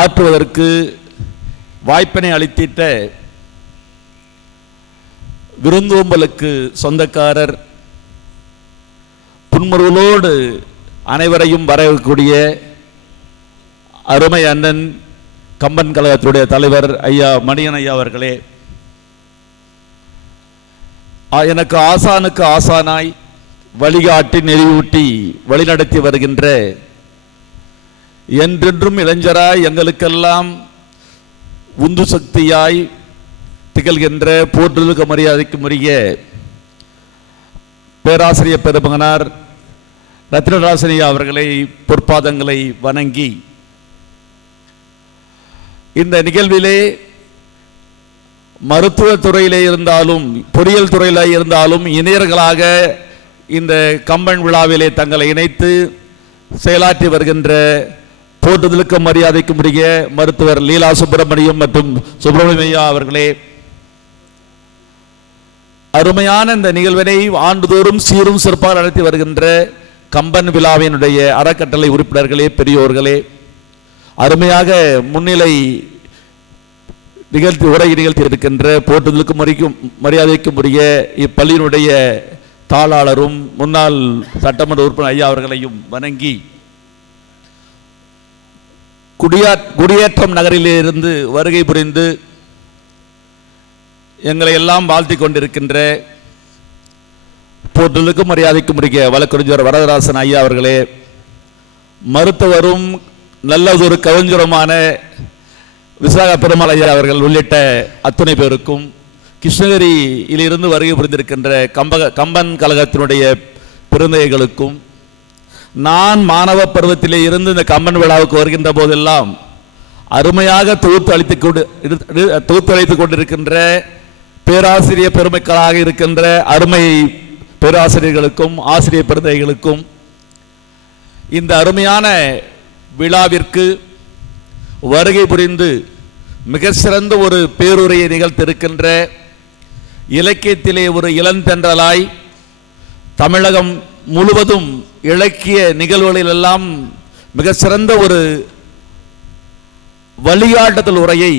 ஆற்றுவதற்கு வாய்ப்பினை அளித்திட்ட விருந்தோம்பலுக்கு சொந்தக்காரர், புன்முறுவலோடு அனைவரையும் வரக்கூடிய அருமை அண்ணன் கம்பன் கழகத்துடைய தலைவர் ஐயா மணியன் ஐயா அவர்களே, எனக்கு ஆசானுக்கு ஆசானாய் வழிகாட்டி நெறிவூட்டி வழிநடத்தி வருகின்ற, என்றென்றும் இளைஞராய் எங்களுக்கெல்லாம் உந்து சக்தியாய் திகழ்கின்ற, போற்றுதலுக்கு மரியாதைக்கும் உரிய பேராசிரியர் பெருமகனார் ரத்னராசனியா அவர்களை பொற்பாதங்களை வணங்கி, இந்த நிகழ்விலே மருத்துவ துறையிலே இருந்தாலும் பொறியியல் துறையிலே இருந்தாலும் இணையர்களாக இந்த கம்பன் விழாவிலே தங்களை இணைத்து செயலாற்றி வருகின்ற, போற்றுதலுக்கு மரியாதைக்கும் உரிய மருத்துவர் லீலா சுப்பிரமணியம் மற்றும் சுப்பிரமணியா அவர்களே, அருமையான இந்த நிகழ்வினை ஆண்டுதோறும் சீரும் சிறப்பாக நடத்தி வருகின்ற கம்பன் விழாவினுடைய அறக்கட்டளை உறுப்பினர்களே, பெரியோர்களே, அருமையாக முன்னிலை உரை நிகழ்த்தி இருக்கின்ற, போற்றுதலுக்கும் மரியாதைக்கும் உரிய இப்பள்ளியினுடைய தாளாளரும் முன்னாள் சட்டமன்ற உறுப்பினர் ஐயா அவர்களையும் வணங்கி, குடியேற்றம் நகரிலே இருந்து வருகை புரிந்து எங்களை எல்லாம் வாழ்த்தி கொண்டிருக்கின்ற, போற்றுதலுக்கும் மரியாதைக்கும் உரிய வழக்கறிஞர் வரதராசன் ஐயா அவர்களே, மருத்துவரும் நல்லதொரு கவிஞருமான விசாக பெருமாள் ஐயா அவர்கள் உள்ளிட்ட அத்துணை பேருக்கும், கிருஷ்ணகிரியிலிருந்து வருகை புரிந்திருக்கின்ற கம்பன் கழகத்தினுடைய பெருந்தைகளுக்கும், நான் மாணவ பருவத்திலே இருந்து இந்த கம்பன் விழாவுக்கு வருகின்ற போதெல்லாம் அருமையாக தொகுத்து அளித்துக் கொண்டிருக்கின்ற பேராசிரியர் பெருமக்களாக இருக்கின்ற அருமை பேராசிரியர்களுக்கும் ஆசிரியர் பெருந்தைகளுக்கும், இந்த அருமையான விழாவிற்கு வருகை புரிந்து மிக சிறந்த ஒரு பேருரையை நிகழ்த்திருக்கின்ற, இலக்கியத்திலே ஒரு இளந்தென்றலாய் தமிழகம் முழுவதும் இலக்கிய நிகழ்வுகளிலெல்லாம் மிக சிறந்த ஒரு வழிகாட்டுதல் உரையை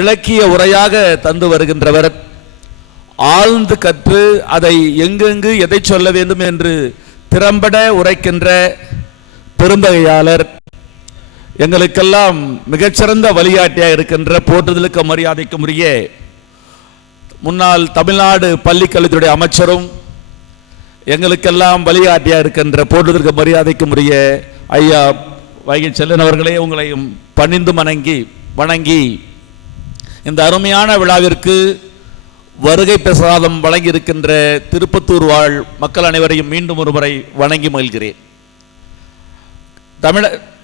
இலக்கிய உரையாக தந்து வருகின்றவர், ஆழ்ந்து கற்று அதை எங்கெங்கு எதை சொல்ல வேண்டும் என்று திறம்பட உரைக்கின்ற பெரும்பகையாளர், எங்களுக்கெல்லாம் மிகச்சிறந்த வழிகாட்டியாக இருக்கின்ற, போற்றுதலுக்கு மரியாதைக்கும் உரிய முன்னாள் தமிழ்நாடு பள்ளிக்கல்வித்துறை அமைச்சரும் எங்களுக்கெல்லாம் வழிகாட்டியாக இருக்கின்ற, போற்றுதலுக்கு மரியாதைக்கும் உரிய ஐயா வைகை செல்லன் அவர்களே, உங்களையும் பணிந்து வணங்கி இந்த அருமையான விழாவிற்கு வருகை பிரசாதம் வழங்கி இருக்கின்ற திருப்பத்தூர் வாழ் மக்கள் அனைவரையும் மீண்டும் ஒருமுறை வணங்கி மகிழ்கிறேன்.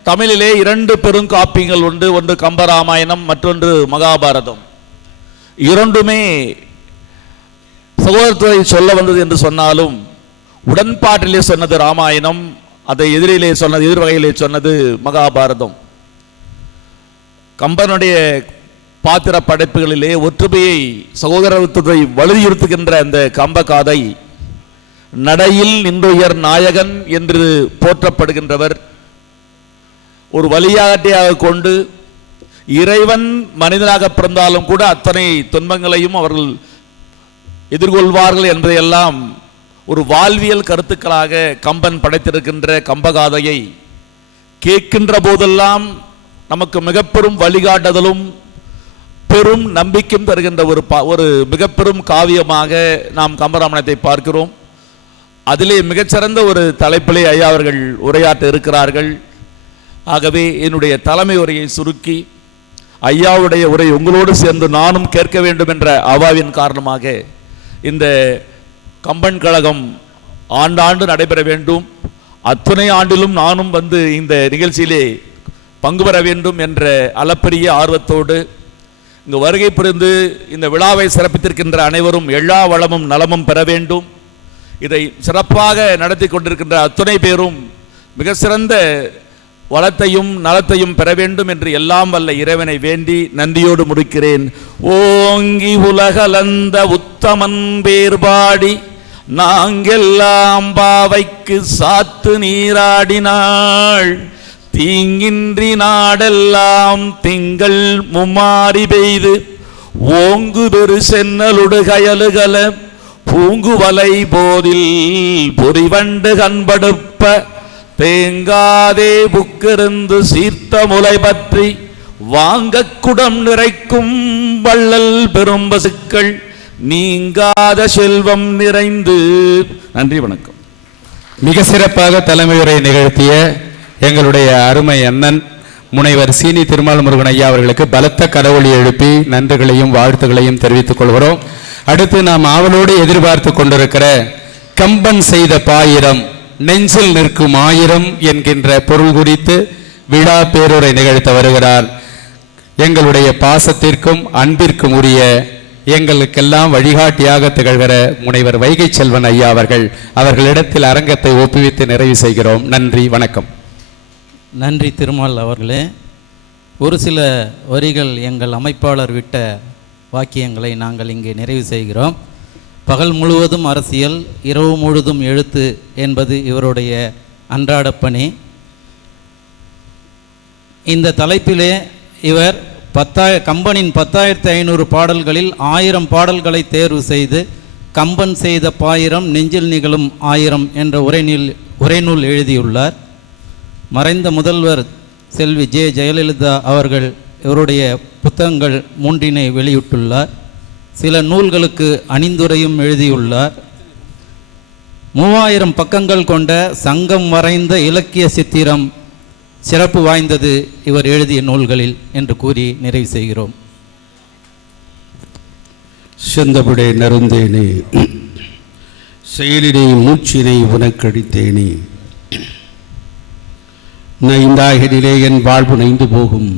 தமிழிலே 2 பெருங்காப்பியங்கள் உண்டு. ஒன்று கம்பராமாயணம், மற்றொன்று மகாபாரதம். இரண்டுமே சகோதரத்துவத்தை சொல்ல வந்தது என்று சொன்னாலும் உடன்பாட்டிலே சொன்னது ராமாயணம், அதை எதிர் வகையிலே சொன்னது மகாபாரதம். கம்பனுடைய பாத்திர படைப்புகளிலே ஒற்றுமையை சகோதரத்துவத்தை வலியுறுத்துகின்ற அந்த கம்ப காதை, நடையில் நின்றுயர் நாயகன் என்று போற்றப்படுகின்றவர், ஒரு வழிகாட்டியாக கொண்டு இறைவன் மனிதனாக பிறந்தாலும் கூட அத்தனை துன்பங்களையும் அவர்கள் எதிர்கொள்வார்கள் என்பதையெல்லாம் ஒரு வாழ்வியல் கருத்துக்களாக கம்பன் படைத்திருக்கின்ற கம்பகாதையை கேட்கின்ற போதெல்லாம் நமக்கு மிக பெரும் வழிகாட்டுதலும் பெரும் நம்பிக்கையும் தருகின்ற ஒரு மிக பெரும் காவியமாக நாம் கம்பராமாயணத்தை பார்க்கிறோம். அதிலே மிகச்சிறந்த ஒரு தலைப்பிலே ஐயா அவர்கள் உரையாற்ற இருக்கிறார்கள். ஆகவே என்னுடைய தலைமை உரையை சுருக்கி ஐயாவுடைய உரை உங்களோடு சேர்ந்து நானும் கேட்க வேண்டும் என்ற அவாவின் காரணமாக இந்த கம்பன் கழகம் ஆண்டாண்டு நடைபெற வேண்டும். அத்துணை ஆண்டிலும் நானும் வந்து இந்த நிகழ்ச்சியிலே பங்கு பெற வேண்டும் என்ற அளப்பரிய ஆர்வத்தோடு இங்கு வருகை புரிந்து இந்த விழாவை சிறப்பித்திருக்கின்ற அனைவரும் எல்லா வளமும் நலமும் பெற வேண்டும். இதை சிறப்பாக நடத்தி கொண்டிருக்கின்ற அத்துணை பேரும் மிக சிறந்த வளத்தையும் நலத்தையும் பெற வேண்டும் என்று எல்லாம் வல்ல இறைவனை வேண்டி நன்றியோடு முடிக்கிறேன். ஓங்கி உலகளந்த உத்தமன் வேறுபாடி நாங்கெல்லாம் பாவைக்கு சாத்து நீராடினாள் தீங்கின்றி நாடெல்லாம் திங்கள் மும்மாறி பெய்து ஓங்கு பெரு சென்னலுடு கயலுகல பூங்குவலை போதில் பொறிவண்டு கண்படுப்ப தேங்காதே புக்கிருந்து சீர்த்த முலை பற்றி வாங்க குடம் நிறைக்கும் வள்ளல் பெரும் பசுக்கள் நீங்காத செல்வம் நிறைந்து. நன்றி, வணக்கம். மிக சிறப்பாக தலைமையுரை நிகழ்த்திய எங்களுடைய அருமை அண்ணன் முனைவர் சீனி திருமால் முருகன் ஐயா அவர்களுக்கு பலத்த கரவொலி எழுப்பி நன்றிகளையும் வாழ்த்துக்களையும் தெரிவித்துக் கொள்கிறோம். அடுத்து நாம் ஆவலோடு எதிர்பார்த்து கொண்டிருக்கிற கம்பன் செய்த பாயிரம் நெஞ்சில் நிற்கும் ஆயிரம் என்கின்ற பொருள் குறித்து விழா பேருரை நிகழ்த்த வருகிறார். எங்களுடைய பாசத்திற்கும் அன்பிற்கும் உரிய எங்களுக்கெல்லாம் வழிகாட்டியாக திகழ்கிற முனைவர் வைகை செல்வன் ஐயா அவர்களிடத்தில் அரங்கத்தை ஒப்புவித்து நிறைவு செய்கிறோம். நன்றி, வணக்கம். நன்றி திருமால் அவர்களே. ஒரு சில வரிகள் எங்கள் அமைப்பாளர் விட்ட வாக்கியங்களை நாங்கள் இங்கே நிறைவு செய்கிறோம். பகல் முழுவதும் அரசியல், இரவு முழுதும் எழுத்து என்பது இவருடைய அன்றாட பணி. இந்த தலைப்பிலே இவர் கம்பனின் 10,500 பாடல்களில் 1000 பாடல்களை தேர்வு செய்து கம்பன் செய்த பாயிரம் நெஞ்சில் நிகழும் ஆயிரம் என்ற உரைநூல் எழுதியுள்ளார். மறைந்த முதல்வர் செல்வி ஜே ஜெயலலிதா அவர்கள் இவருடைய புத்தகங்கள் 3 வெளியிட்டுள்ளார். சில நூல்களுக்கு அணிந்துரையும் எழுதியுள்ளார். 3000 பக்கங்கள் கொண்ட சங்கம் வரைந்த இலக்கிய சித்திரம் சிறப்பு வாய்ந்தது இவர் எழுதிய நூல்களில் என்று கூறி நிறைவு செய்கிறோம். செந்தபுடே நருந்தேனே, செயலினை மூச்சினை உனக்கடித்தேனே, நைந்தாகினிலே என் வாழ்வு நைந்து போகும்,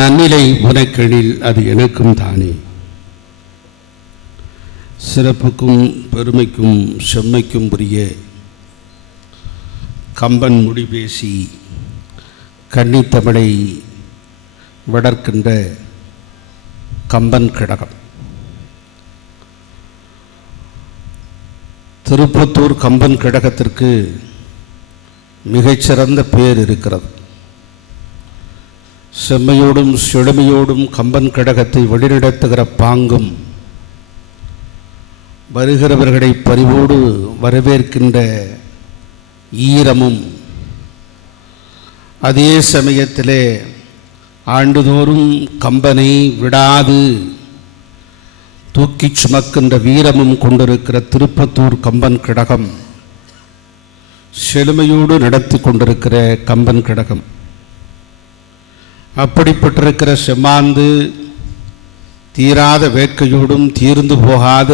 நன்னிலை உனக்கெனில் அது எனக்கும் தானே. சிறப்புக்கும் பெருமைக்கும் செம்மைக்கும் உரிய கம்பன் மொழி பேசி கன்னித்தமிழை வளர்க்கின்ற கம்பன் கடகம். திருப்பத்தூர் கம்பன் கடகத்திற்கு மிகச்சிறந்த பேர் இருக்கிறது. செம்மையோடும் செழுமையோடும் கம்பன் கடகத்தை வழிநடத்துகிற பாங்கும், வருகிறவர்களை பரிவோடு வரவேற்கின்ற ஈரமும், அதே சமயத்திலே ஆண்டுதோறும் கம்பனை விடாது தூக்கிச் சுமக்கின்ற வீரமும் கொண்டிருக்கிற திருப்பத்தூர் கம்பன் கடகம், செழுமையோடு நடத்தி கொண்டிருக்கிற கம்பன் கடகம். அப்படிப்பட்டிருக்கிற செம்மாந்து தீராத வேட்கையோடும் தீர்ந்து போகாத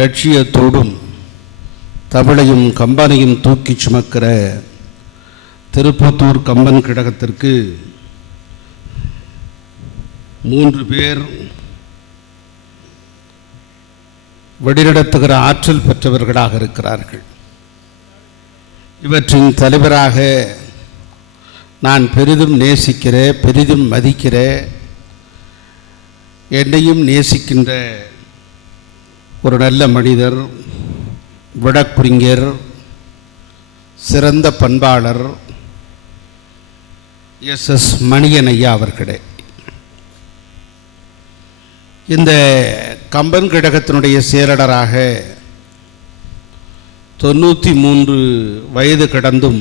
லட்சியத்தோடும் தமிழையும் கம்பனையும் தூக்கி சுமக்கிற திருப்பத்தூர் கம்பன் கடகத்திற்கு 3 பேர் வழிநடத்துகிற ஆற்றல் பெற்றவர்களாக இருக்கிறார்கள். இவற்றின் தலைவராக நான் பெரிதும் நேசிக்கிற, பெரிதும் மதிக்கிற, என்னையும் நேசிக்கின்ற ஒரு நல்ல மனிதர், வழக்குரைஞர், சிறந்த பண்பாளர் எஸ் மணியன் ஐயா அவர்களே. இந்த கம்பன் கடகத்தினுடைய செயலாளராக 93 வயது கடந்தும்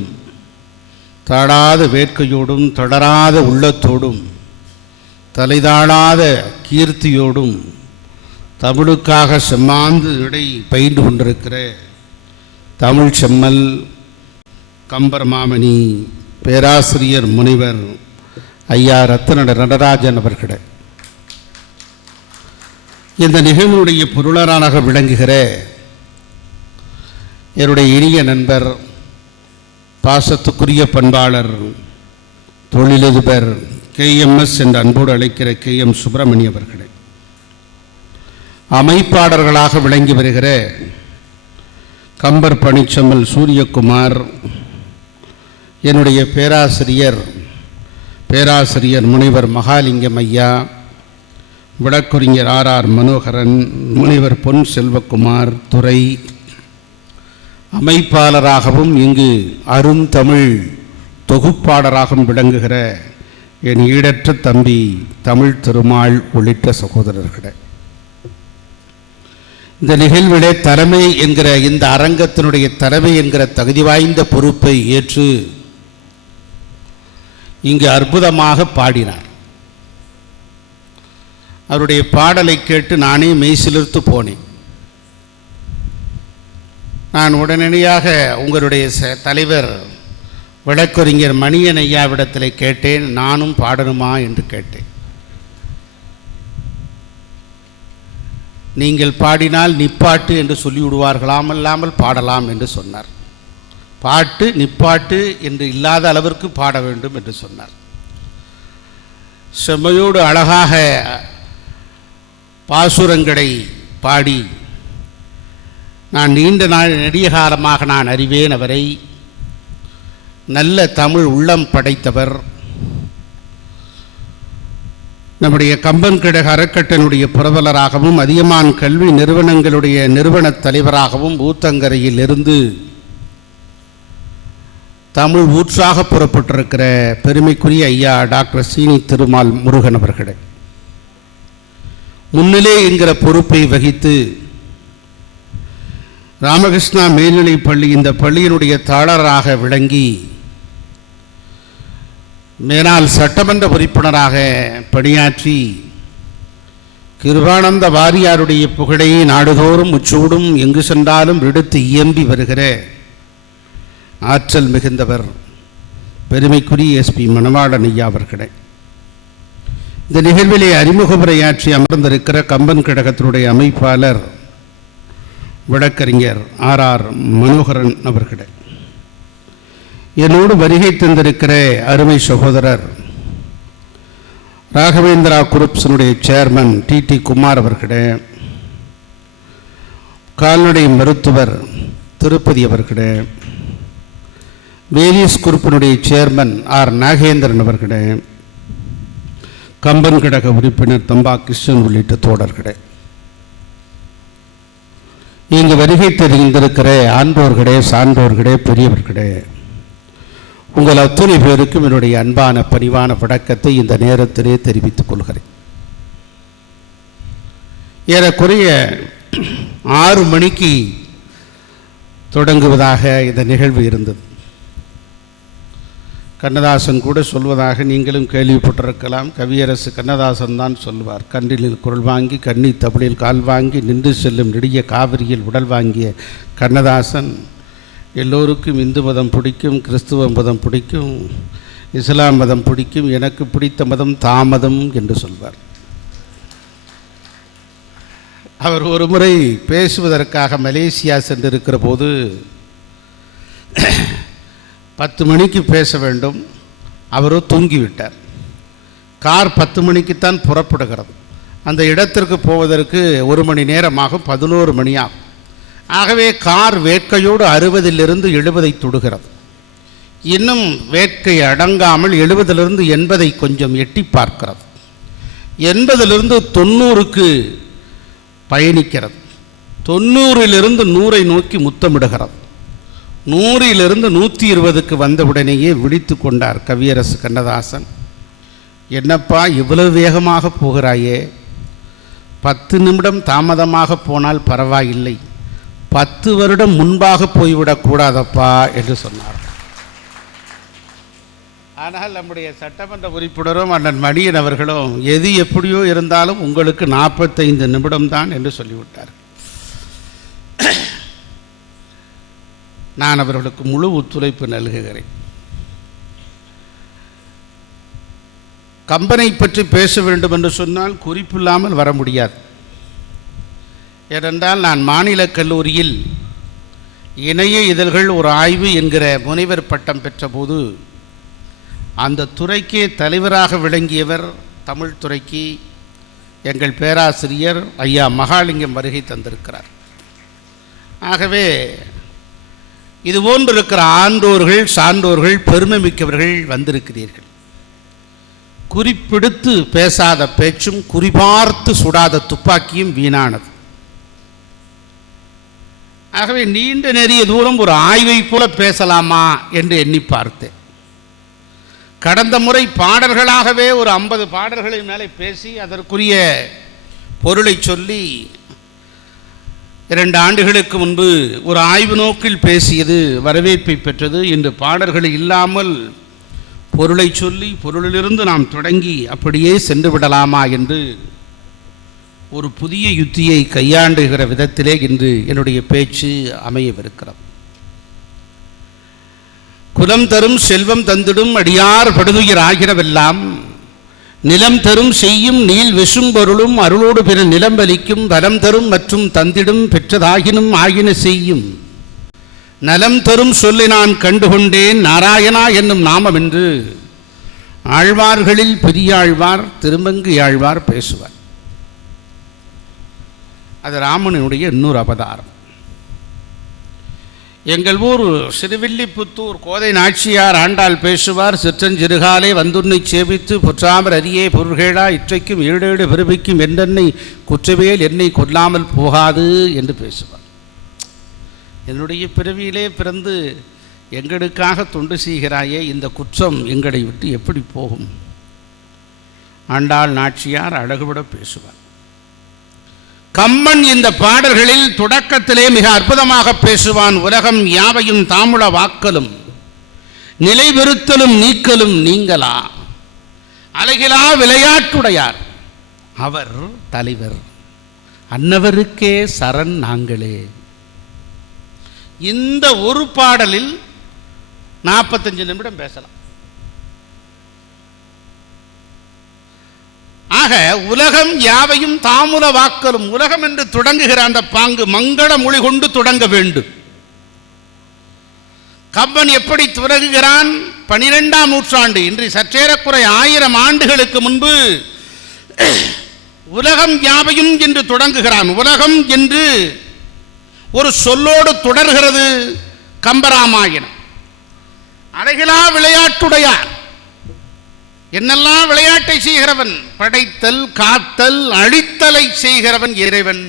தாழாத வேட்கையோடும் தளராத உள்ளத்தோடும் தலைதாழாத கீர்த்தியோடும் தமிழுக்காக செம்மாந்து இடை பயின்று கொண்டிருக்கிற தமிழ் செம்மல் கம்பர் மாமணி பேராசிரியர் முனைவர் ஐயா ரத்ன நடராஜன் அவர்களே. இந்த நிகழ்வுடைய பொருளாளராக விளங்குகிற என்னுடைய இனிய நண்பர், பாசத்துக்குரிய பண்பாளர், தொழிலதிபர் KMS என்று அன்போடு அழைக்கிற KM சுப்பிரமணிய அவர்களே, அமைப்பாளர்களாக விளங்கி வருகிற கம்பர் பணிச்செம்மல் சூரியகுமார், என்னுடைய பேராசிரியர் முனைவர் மகாலிங்கம் ஐயா, விளக்கறிஞர் RR மனோகரன், முனைவர் பொன் செல்வகுமார் துரை, அமைப்பாளராகவும் இங்கு அருந்தமிழ் தொகுப்பாளராகவும் விளங்குகிற என் ஈடற்ற தம்பி தமிழ் திருமால் உள்ளிட்ட சகோதரர்களே, இந்த நிகழ்விலே தலைமை என்கிற இந்த அரங்கத்தினுடைய தலைமை என்கிற தகுதி வாய்ந்த பொறுப்பை ஏற்று இங்கு அற்புதமாக பாடினார். அவருடைய பாடலை கேட்டு நானே மெய்சிலிர்த்து போனேன். நான் உடனடியாக உங்களுடைய தலைவர் வழக்கறிஞர் மணியன் ஐயாவிடத்தில் கேட்டேன், நானும் பாடணுமா என்று கேட்டேன். நீங்கள் பாடினால் நிப்பாட்டு என்று சொல்லிவிடுவார்களாம், அல்லாமல் பாடலாம் என்று சொன்னார். பாட்டு நிப்பாட்டு என்று இல்லாத அளவிற்கு பாட வேண்டும் என்று சொன்னார். செம்மையோடு அழகாக பாசுரங்களை பாடி நான் நீண்ட நாள் நெடிய காலமாக நான் அறிவேன். அவரை நல்ல தமிழ் உள்ளம் படைத்தவர். நம்முடைய கம்பன் கழக அறக்கட்டளையுடைய புரவலராகவும் அதியமான் கல்வி நிறுவனங்களுடைய நிறுவனத் தலைவராகவும் ஊத்தங்கரையில் இருந்து தமிழ் ஊற்றாக புறப்பட்டிருக்கிற பெருமைக்குரிய ஐயா டாக்டர் சீனி திருமால் முருகன் அவர்களே, முன்னிலை என்கிற பொறுப்பை வகித்து ராமகிருஷ்ணா மேல்நிலைப் பள்ளி இந்த பள்ளியினுடைய தாளராக விளங்கி மேலாள் சட்டமன்ற உறுப்பினராக பணியாற்றி கிருபானந்த வாரியாருடைய புகழை நாடுதோறும் உச்சூடும் எங்கு சென்றாலும் விடுத்து இயம்பி வருகிற ஆற்றல் மிகுந்தவர் பெருமைக்குரிய SP மணவாளன் ஐயா அவர்களே, இந்த நிகழ்விலே அறிமுக உரையாற்றி அமர்ந்திருக்கிற கம்பன் கழகத்தினுடைய அமைப்பாளர் வழக்கறிஞர் RR மனோகரன் அவர்களே, என்னோடு வருகை தந்திருக்கிற அருமை சகோதரர் ராகவேந்திரா குரூப்ஸினுடைய சேர்மன் TT குமார் அவர்களே, கால்நடை மருத்துவர் திருப்பதி அவர்களே, வேரியஸ் குரூப்பினுடைய சேர்மன் R நாகேந்திரன் அவர்களே, கம்பன் கழக உறுப்பினர் தம்பா கிருஷ்ணன் உள்ளிட்ட தோழர்களே, இங்கு வருகை தெரிந்திருக்கிற ஆண்டோர்களே, சான்றோர்களே, பெரியவர்களே, உங்கள் அத்தனை பேருக்கும் என்னுடைய அன்பான பணிவான வணக்கத்தை இந்த நேரத்திலே தெரிவித்துக் கொள்கிறேன். ஏறக்குறைய 6 மணிக்கு தொடங்குவதாக இந்த நிகழ்வு இருந்தது. கண்ணதாசன் கூட சொல்வதாக நீங்களும் கேள்விப்பட்டிருக்கலாம். கவியரசு கண்ணதாசன் தான் சொல்வார், கன்றிலில் குரல் வாங்கி கன்னி தமிழில் கால் வாங்கி நின்று செல்லும் நெடிய காவிரியில் உடல் வாங்கிய கண்ணதாசன் எல்லோருக்கும் இந்து மதம் பிடிக்கும், கிறிஸ்துவ மதம் பிடிக்கும், இஸ்லாம் மதம் பிடிக்கும், எனக்கு பிடித்த மதம் தாமதம் என்று சொல்வார். அவர் ஒரு முறை பேசுவதற்காக மலேசியா சென்றிருக்கிற போது 10 மணிக்கு பேச வேண்டும், அவரோ தூங்கிவிட்டார். கார் 10 மணிக்குத்தான் புறப்படுகிறது. அந்த இடத்திற்கு போவதற்கு 1 மணி நேரமாகும், 11 மணி ஆகும். ஆகவே கார் வேட்கையோடு 60லிருந்து 70 தொடுகிறது. இன்னும் வேட்கை அடங்காமல் 70லிருந்து 80 கொஞ்சம் எட்டி பார்க்கிறது. 80லிருந்து 90க்கு பயணிக்கிறது. 90லிருந்து 100ஐ நோக்கி முத்தமிடுகிறது. 100லிருந்து 120க்கு வந்தவுடனேயே விழித்து கொண்டார் கவியரசு கண்ணதாசன். என்னப்பா இவ்வளவு வேகமாக போகிறாயே, 10 நிமிடம் தாமதமாக போனால் பரவாயில்லை, 10 வருடம் முன்பாக போய்விடக்கூடாதப்பா என்று சொன்னார். ஆனால் நம்முடைய சட்டமன்ற உறுப்பினரும் அண்ணன் மணியன் அவர்களும் எது எப்படியோ இருந்தாலும் உங்களுக்கு 45 நிமிடம்தான் என்று சொல்லிவிட்டார். நான் அவர்களுக்கு முழு ஒத்துழைப்பு நல்குகிறேன். கம்பனை பற்றி பேச வேண்டும் என்று சொன்னால் குறிப்பில்லாமல் வர முடியாது. ஏனென்றால் நான் மாநில கல்லூரியில் இணைய இதழ்கள் ஒரு ஆய்வு என்கிற முனைவர் பட்டம் பெற்றபோது அந்த துறைக்கே தலைவராக விளங்கியவர் தமிழ் துறைக்கு எங்கள் பேராசிரியர் ஐயா மகாலிங்கம் வருகை தந்திருக்கிறார். ஆகவே இது போன்று இருக்கிற ஆண்டோர்கள் சான்றோர்கள் பெருமை மிக்கவர்கள் வந்திருக்கிறீர்கள். குறிப்பிடுத்து பேசாத பேச்சும் குறிபார்த்து சுடாத துப்பாக்கியும் வீணானது. ஆகவே நீண்ட நெறிய தூரம் ஒரு ஆய்வை போல பேசலாமா என்று எண்ணி பார்த்தேன். கடந்த முறை பாடல்களாகவே ஒரு 50 பாடல்களின் மேலே பேசி அதற்குரிய பொருளை சொல்லி 2 ஆண்டுகளுக்கு முன்பு ஒரு ஆய்வு நோக்கில் பேசியது வரவேற்பை பெற்றது. இன்று பாடல்கள் இல்லாமல் பொருளை சொல்லி பொருளிலிருந்து நாம் தொடங்கி அப்படியே சென்று விடலாமா என்று ஒரு புதிய யுத்தியை கையாண்டுகிற விதத்திலே இன்று என்னுடைய பேச்சு அமையவிருக்கிறது. குலம் தரும் செல்வம் தந்திடும் அடியார் படுதுயிர் ஆகிறவெல்லாம் நிலம் தரும் செய்யும் நீள் விசும் பொருளும் அருளோடு பிற நிலம் வலிக்கும் வரம் தரும் மற்றும் தந்திடும் பெற்றதாகினும் ஆகின செய்யும் நலம் தரும் சொல்லி நான் கண்டுகொண்டேன் நாராயணா என்னும் நாமம் என்று ஆழ்வார்களில் பெரியாழ்வார் திருமங்கு ஆழ்வார் பேசுவார். அது ராமனுடைய இன்னொரு அவதாரம். எங்கள் ஊர் சிறுவில்லிபுத்தூர் கோதை நாச்சியார் ஆண்டாள் பேசுவார். சிற்றஞ்சிறுகாலை வந்துன்னை சேவித்து பொற்றாமர் அரியே பொருள்கேடா இற்றைக்கும் ஈடேடு பெருமைக்கும் என்னென்னை குற்றவேல் என்னை கொல்லாமல் போகாது என்று பேசுவார். என்னுடைய பிறவியிலே பிறந்து எங்களுக்காக தொண்டு செய்கிறாயே, இந்த குற்றம் எங்களை விட்டு எப்படி போகும்? ஆண்டாள் நாச்சியார் அழகுபட பேசுவார். கம்பன் இந்த பாடல்களில் தொடக்கத்திலே மிக அற்புதமாக பேசுவான். உலகம் யாவையும் தாமுள வாக்கலும் நிலைபெறுத்தலும் நீக்கலும் நீங்களா அழகிலா விளையாட்டுடையார் அவர் தலைவர் அன்னவருக்கே சரண் நாங்களே. இந்த ஒரு பாடலில் 45 நிமிடம் பேசலாம். ஆக உலகம் யாவையும் தாமுல வாக்கலும், உலகம் என்று தொடங்குகிற அந்த பாங்கு மங்கள மொழி கொண்டு தொடங்க வேண்டும். கம்பன் எப்படி தொடங்குகிறான்? 12ஆம் நூற்றாண்டு, இன்று சற்றேறக்குறை 1000 ஆண்டுகளுக்கு முன்பு உலகம் யாவையும் என்று தொடங்குகிறான். உலகம் என்று ஒரு சொல்லோடு தொடர்கிறது கம்பராமாயணம். அழகிலா விளையாட்டுடையார், என்னெல்லாம் விளையாட்டை செய்கிறவன், படைத்தல் காத்தல் அழித்தலை செய்கிறவன் இறைவன்.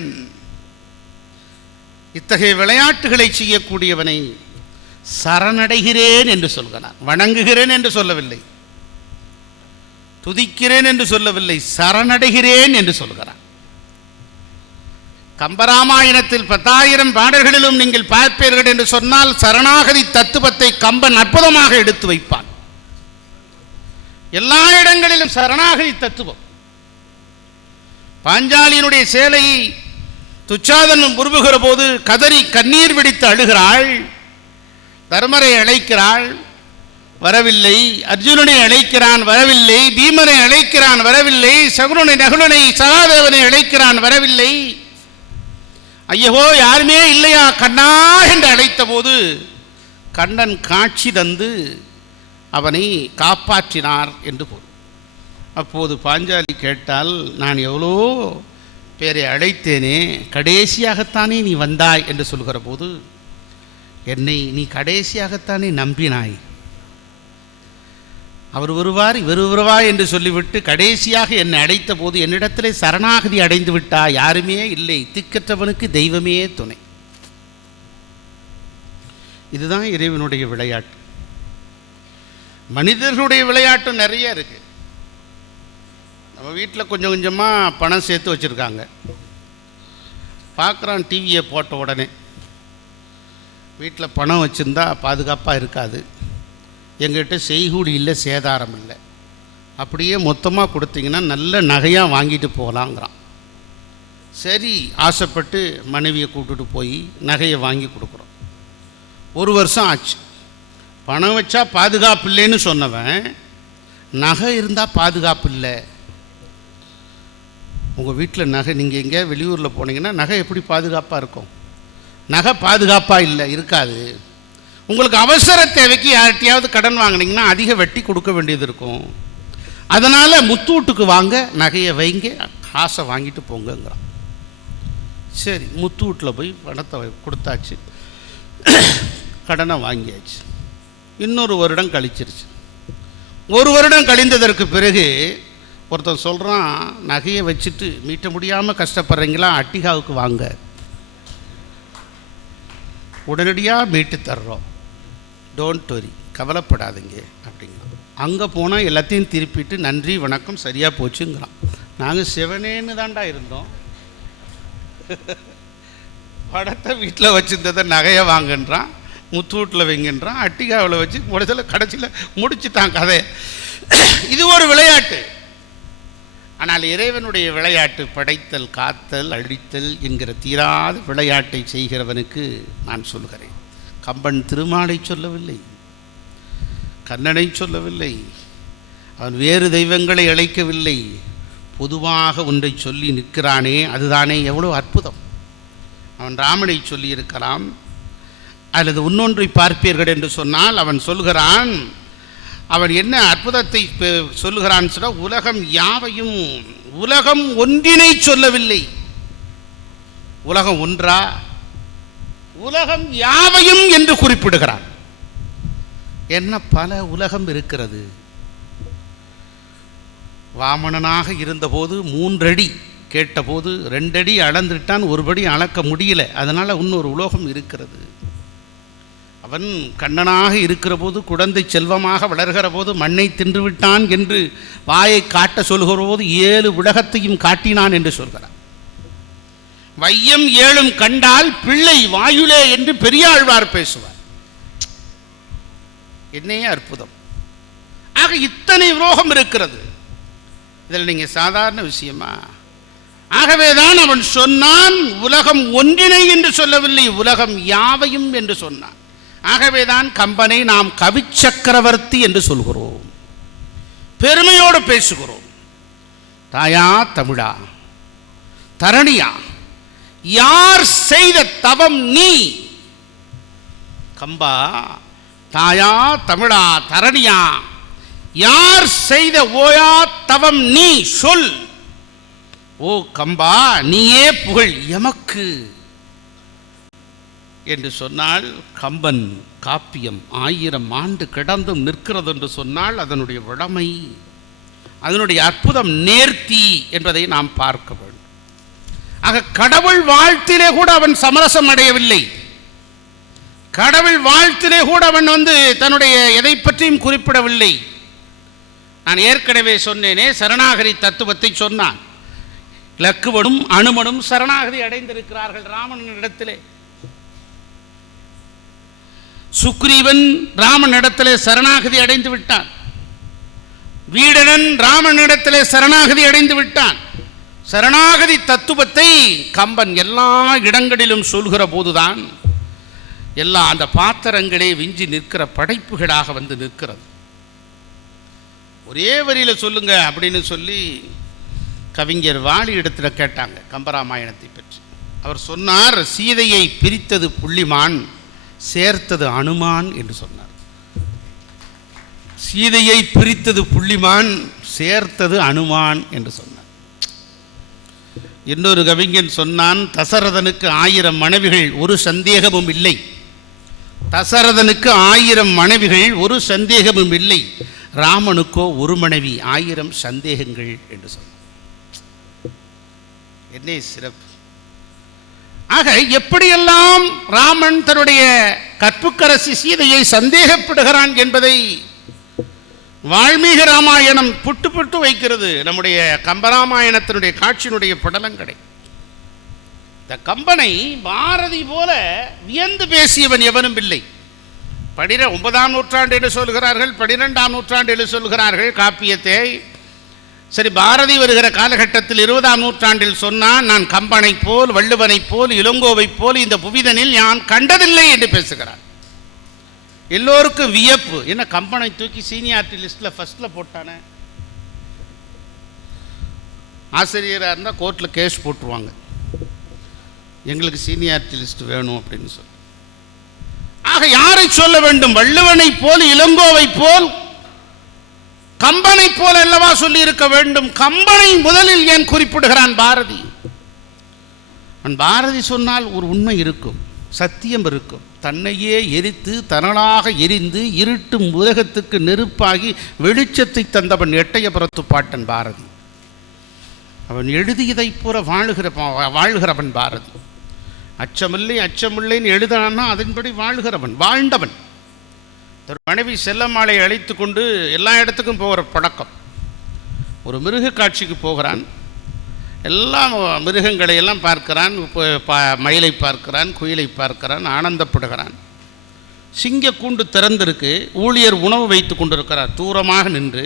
இத்தகைய விளையாட்டுகளை செய்யக்கூடியவனை சரணடைகிறேன் என்று சொல்கிறான். வணங்குகிறேன் என்று சொல்லவில்லை, துதிக்கிறேன் என்று சொல்லவில்லை, சரணடைகிறேன் என்று சொல்கிறான். கம்பராமாயணத்தில் 10,000 பாடல்களிலும் நீங்கள் பார்ப்பீர்கள் என்று சொன்னால் சரணாகதி தத்துவத்தை கம்பன் அற்புதமாக எடுத்து வைப்பான். எல்லா இடங்களிலும் சரணாகதி தத்துவம். பாஞ்சாலியினுடைய சேலையை துச்சாதனம் உருவுகிற போது கதறி கண்ணீர் விடித்து அழுகிறாள். தர்மரை அழைக்கிறாள், வரவில்லை. அர்ஜுனனை அழைக்கிறான், வரவில்லை. பீமனை அழைக்கிறான், வரவில்லை. சகுனனை நகுலனை சகாதேவனை அழைக்கிறான், வரவில்லை. ஐயோ யாருமே இல்லையா கண்ணா என்று அழைத்த போது கண்ணன் காட்சி தந்து அவனை காப்பாற்றினார் என்று பொருள். அப்போது பாஞ்சாலி கேட்டால், நான் எவ்வளோ பேரை அழைத்தேனே, கடைசியாகத்தானே நீ வந்தாய் என்று சொல்கிற போது, என்னை நீ கடைசியாகத்தானே நம்பினாய், அவர் வருவார் இவர் வருவார் என்று சொல்லிவிட்டு கடைசியாக என்னை அழைத்த போது என்னிடத்திலே சரணாகதி அடைந்து விட்டாய், யாருமே இல்லை, திக்கற்றவனுக்கு தெய்வமே துணை. இதுதான் இறைவனுடைய விளையாட்டு. மனிதர்களுடைய விளையாட்டு நிறைய இருக்கு. நம்ம வீட்டில் கொஞ்சம் கொஞ்சமாக பணம் சேர்த்து வச்சுருக்காங்க. பார்க்குறான் டிவியை போட்ட உடனே, வீட்டில் பணம் வச்சுருந்தா பாதுகாப்பாக இருக்காது, எங்கிட்ட செய்கூலி இல்லை சேதாரம் இல்லை, அப்படியே மொத்தமாக கொடுத்தீங்கன்னா நல்ல நகையாக வாங்கிட்டு போகலாங்கிறான். சரி ஆசைப்பட்டு மனைவியை கூப்பிட்டுட்டு போய் நகையை வாங்கி கொடுக்குறோம். 1 வருஷம் ஆச்சு. பணம் வச்சா பாதுகாப்பு இல்லைன்னு சொன்னவன் நகை இருந்தால் பாதுகாப்பு இல்லை. உங்கள் வீட்டில் நகை, நீங்கள் எங்கேயா வெளியூரில் போனீங்கன்னா நகை எப்படி பாதுகாப்பாக இருக்கும்? நகை பாதுகாப்பாக இல்லை, இருக்காது. உங்களுக்கு அவசர தேவைக்கு யார்கிட்டையாவது கடன் வாங்கினீங்கன்னா அதிக வட்டி கொடுக்க வேண்டியது இருக்கும். அதனால் முத்தூட்டுக்கு வாங்க, நகையை வைங்க, காசை வாங்கிட்டு போங்கங்கிறான். சரி, முத்தூட்டில் போய் பணத்தை கொடுத்தாச்சு, கடனை வாங்கியாச்சு. இன்னொரு வருடம் கழிச்சிருச்சு. ஒரு வருடம் கழிந்ததற்கு பிறகு ஒருத்தன் சொல்கிறான், நகையை வச்சுட்டு மீட்ட முடியாமல் கஷ்டப்படுறீங்களா, அட்டிகாவுக்கு வாங்க, உடனடியாக மீட்டு தர்றோம், டோன்ட் வரி, கவலைப்படாதீங்க அப்படிங்கிறான். அங்கே போனால் எல்லாத்தையும் திருப்பிட்டு நன்றி வணக்கம் சரியாக போச்சுங்கிறான். நாங்கள் சிவனேன்னு தாண்டா இருந்தோம், படத்தை வீட்டில் வச்சுருந்ததை நகையை வாங்கன்றான், முத்தூட்டில் வைங்கன்றான், அட்டிகாவில் வச்சு முடிச்சல கடைசியில் முடிச்சுட்டான் கதை. இது ஒரு விளையாட்டு. ஆனால் இறைவனுடைய விளையாட்டு படைத்தல், காத்தல், அழித்தல் என்கிற தீராத விளையாட்டை செய்கிறவனுக்கு நான் சொல்கிறேன், கம்பன் திருமாலை சொல்லவில்லை, கண்ணனை சொல்லவில்லை, அவன் வேறு தெய்வங்களை அழைக்கவில்லை, பொதுவாக ஒன்றை சொல்லி நிற்கிறானே, அதுதானே எவ்வளோ அற்புதம். அவன் ராமனை சொல்லியிருக்கலாம், அல்லது இன்னொன்றை பார்ப்பீர்கள் என்று சொன்னால் அவன் சொல்கிறான், அவன் என்ன அற்புதத்தை சொல்லுகிறான் சொன்னால், உலகம் யாவையும், உலகம் ஒன்றினை சொல்லவில்லை, உலகம் ஒன்றா, உலகம் யாவையும் என்று குறிப்பிடுகிறான். என்ன பல உலகம் இருக்கிறது. வாமனனாக இருந்தபோது 3 அடி கேட்டபோது 2 அடி அளந்துட்டான், ஒரு படி அளக்க முடியல, அதனால் இன்னொரு உலகம் இருக்கிறது. அவன் கண்ணனாக இருக்கிற போது, குழந்தை செல்வமாக வளர்கிற போது மண்ணை தின்றுவிட்டான் என்று வாயை காட்ட சொல்கிற போது 7 உலகத்தையும் காட்டினான் என்று சொல்கிறான். வையம் 7 கண்டால் பிள்ளை வாயுலே என்று பெரியாழ்வார் பேசுவார். என்னையே அற்புதம். ஆக இத்தனை உலோகம் இருக்கிறது, இதில் நீங்கள் சாதாரண விஷயமா? ஆகவேதான் அவன் சொன்னான், உலகம் ஒன்றினை என்று சொல்லவில்லை, உலகம் யாவையும் என்று சொன்னான். ஆகவேதான் கம்பனை நாம் கவிச்சக்கரவர்த்தி என்று சொல்கிறோம், பெருமையோடு பேசுகிறோம். தாயா தமிழா, தரணியா, யார் செய்த தவம் நீ? கம்பா, தாயா தமிழா தரணியா, யார் செய்த ஓயா தவம் நீ சொல். ஓ கம்பா, நீயே புகழ் எமக்கு என்று சொன்னால், கம்பன் காப்பியம் 1000 ஆண்டு கிடந்தும் நிற்கிறது என்று சொன்னால் அதனுடைய வளமை, அதனுடைய அற்புதம், நேர்த்தி என்பதை நாம் பார்க்க வேண்டும். ஆக கடவுள் வாழ்த்திலே கூட அவன் சமரசம் அடையவில்லை. கடவுள் வாழ்த்திலே கூட அவன் தன்னுடைய எதை பற்றியும் குறிப்பிடவில்லை. நான் ஏற்கனவே சொன்னேனே, சரணாகதி தத்துவத்தை சொன்னான். லக்குவனும் அனுமனும் சரணாகதி அடைந்திருக்கிறார்கள் ராமனிடத்திலே. சுக்ரீவன் ராமனிடத்திலே சரணாகதி அடைந்து விட்டான். வீடனன் ராமனிடத்திலே சரணாகதி அடைந்து விட்டான். சரணாகதி தத்துவத்தை கம்பன் எல்லா இடங்களிலும் சொல்கிற போதுதான் எல்லா அந்த பாத்திரங்களே விஞ்சி நிற்கிற படைப்புகளாக நிற்கிறது. ஒரே வரியில் சொல்லுங்க அப்படின்னு சொல்லி கவிஞர் வாலி இடத்துல கேட்டாங்க கம்பராமாயணத்தை பற்றி. அவர் சொன்னார், சீதையை பிரித்தது புள்ளிமான், சேர்த்தது அனுமான் என்று சொன்னார். சீதையை பிரித்தது புள்ளிமான், சேர்த்தது அனுமான் என்று சொன்னார். இன்னொரு கவிஞன் சொன்னான், தசரதனுக்கு 1000 மனைவிகள், ஒரு சந்தேகமும் இல்லை. தசரதனுக்கு 1000 மனைவிகள், ஒரு சந்தேகமும் இல்லை. ராமனுக்கோ ஒரு மனைவி, 1000 சந்தேகங்கள் என்று சொன்னார். என்ன சிறப்பு! ஆக எப்படியெல்லாம் ராமன் தன்னுடைய கற்புக்கரசி சீதையை சந்தேகப்படுகிறான் என்பதை வால்மீகி ராமாயணம் புட்டு புட்டு வைக்கிறது. நம்முடைய கம்பராமாயணத்தினுடைய காட்சியினுடைய படலங்களை. இந்த கம்பனை பாரதி போல வியந்து பேசியவன் எவனும் இல்லை. 9ஆம் நூற்றாண்டு என்று சொல்கிறார்கள், 12ஆம் நூற்றாண்டு என்று சொல்கிறார்கள் காப்பியத்தை. சரி, பாரதி வருகிற காலகட்டத்தில் 20ஆம் நூற்றாண்டில் சொன்னான், நான் கம்பனை போல், வள்ளுவனை போல், இளங்கோவை போல் இந்த புவிதனில் நான் கண்டதில்லை என்று பேசுகிறார். எல்லோருக்கும் வியப்பு. என்ன கம்பனை தூக்கி சீனியாரிட்டி லிஸ்ட்டில் ஃபர்ஸ்ட்டில் போட்டானே. ஆசிரியராக இருந்தால் கோர்ட்டில் கேஸ் போட்டுருவாங்க. எங்களுக்கு சீனியாரிட்டி லிஸ்ட் வேணும் அப்படின்னு சொல்லி. ஆக யாரை சொல்ல வேண்டும்? வள்ளுவனை போல், இளங்கோவை போல், கம்பனை போல் அல்லவா சொல்லி இருக்க வேண்டும். கம்பனை முதலில் ஏன் குறிப்பிடுகிறான் பாரதி? பாரதி சொன்னால் ஒரு உண்மை இருக்கும், சத்தியம் இருக்கும். தன்னையே எரித்து தனலாக எரிந்து இருட்டும் உலகத்துக்கு நெருப்பாகி வெளிச்சத்தை தந்தவன் எட்டயபுரத்து பாட்டன் பாரதி. அவன் எழுதியதை பூரா வாழ்கிறவன் பாரதி. அச்சமில்லை அச்சமில்லைன்னு எழுதினான்னா அதன்படி வாழ்ந்தவன். ஒரு மனைவி செல்லம்மாளை அழைத்து கொண்டு எல்லா இடத்துக்கும் போகிற பழக்கம். ஒரு மிருக காட்சிக்கு போகிறான். எல்லா மிருகங்களை எல்லாம் பார்க்கிறான். மயிலை பார்க்கிறான், குயிலை பார்க்கிறான், ஆனந்தப்படுகிறான். சிங்க கூண்டு திறந்திருக்கு. ஊழியர் உணவு வைத்து கொண்டிருக்கிறார். தூரமாக நின்று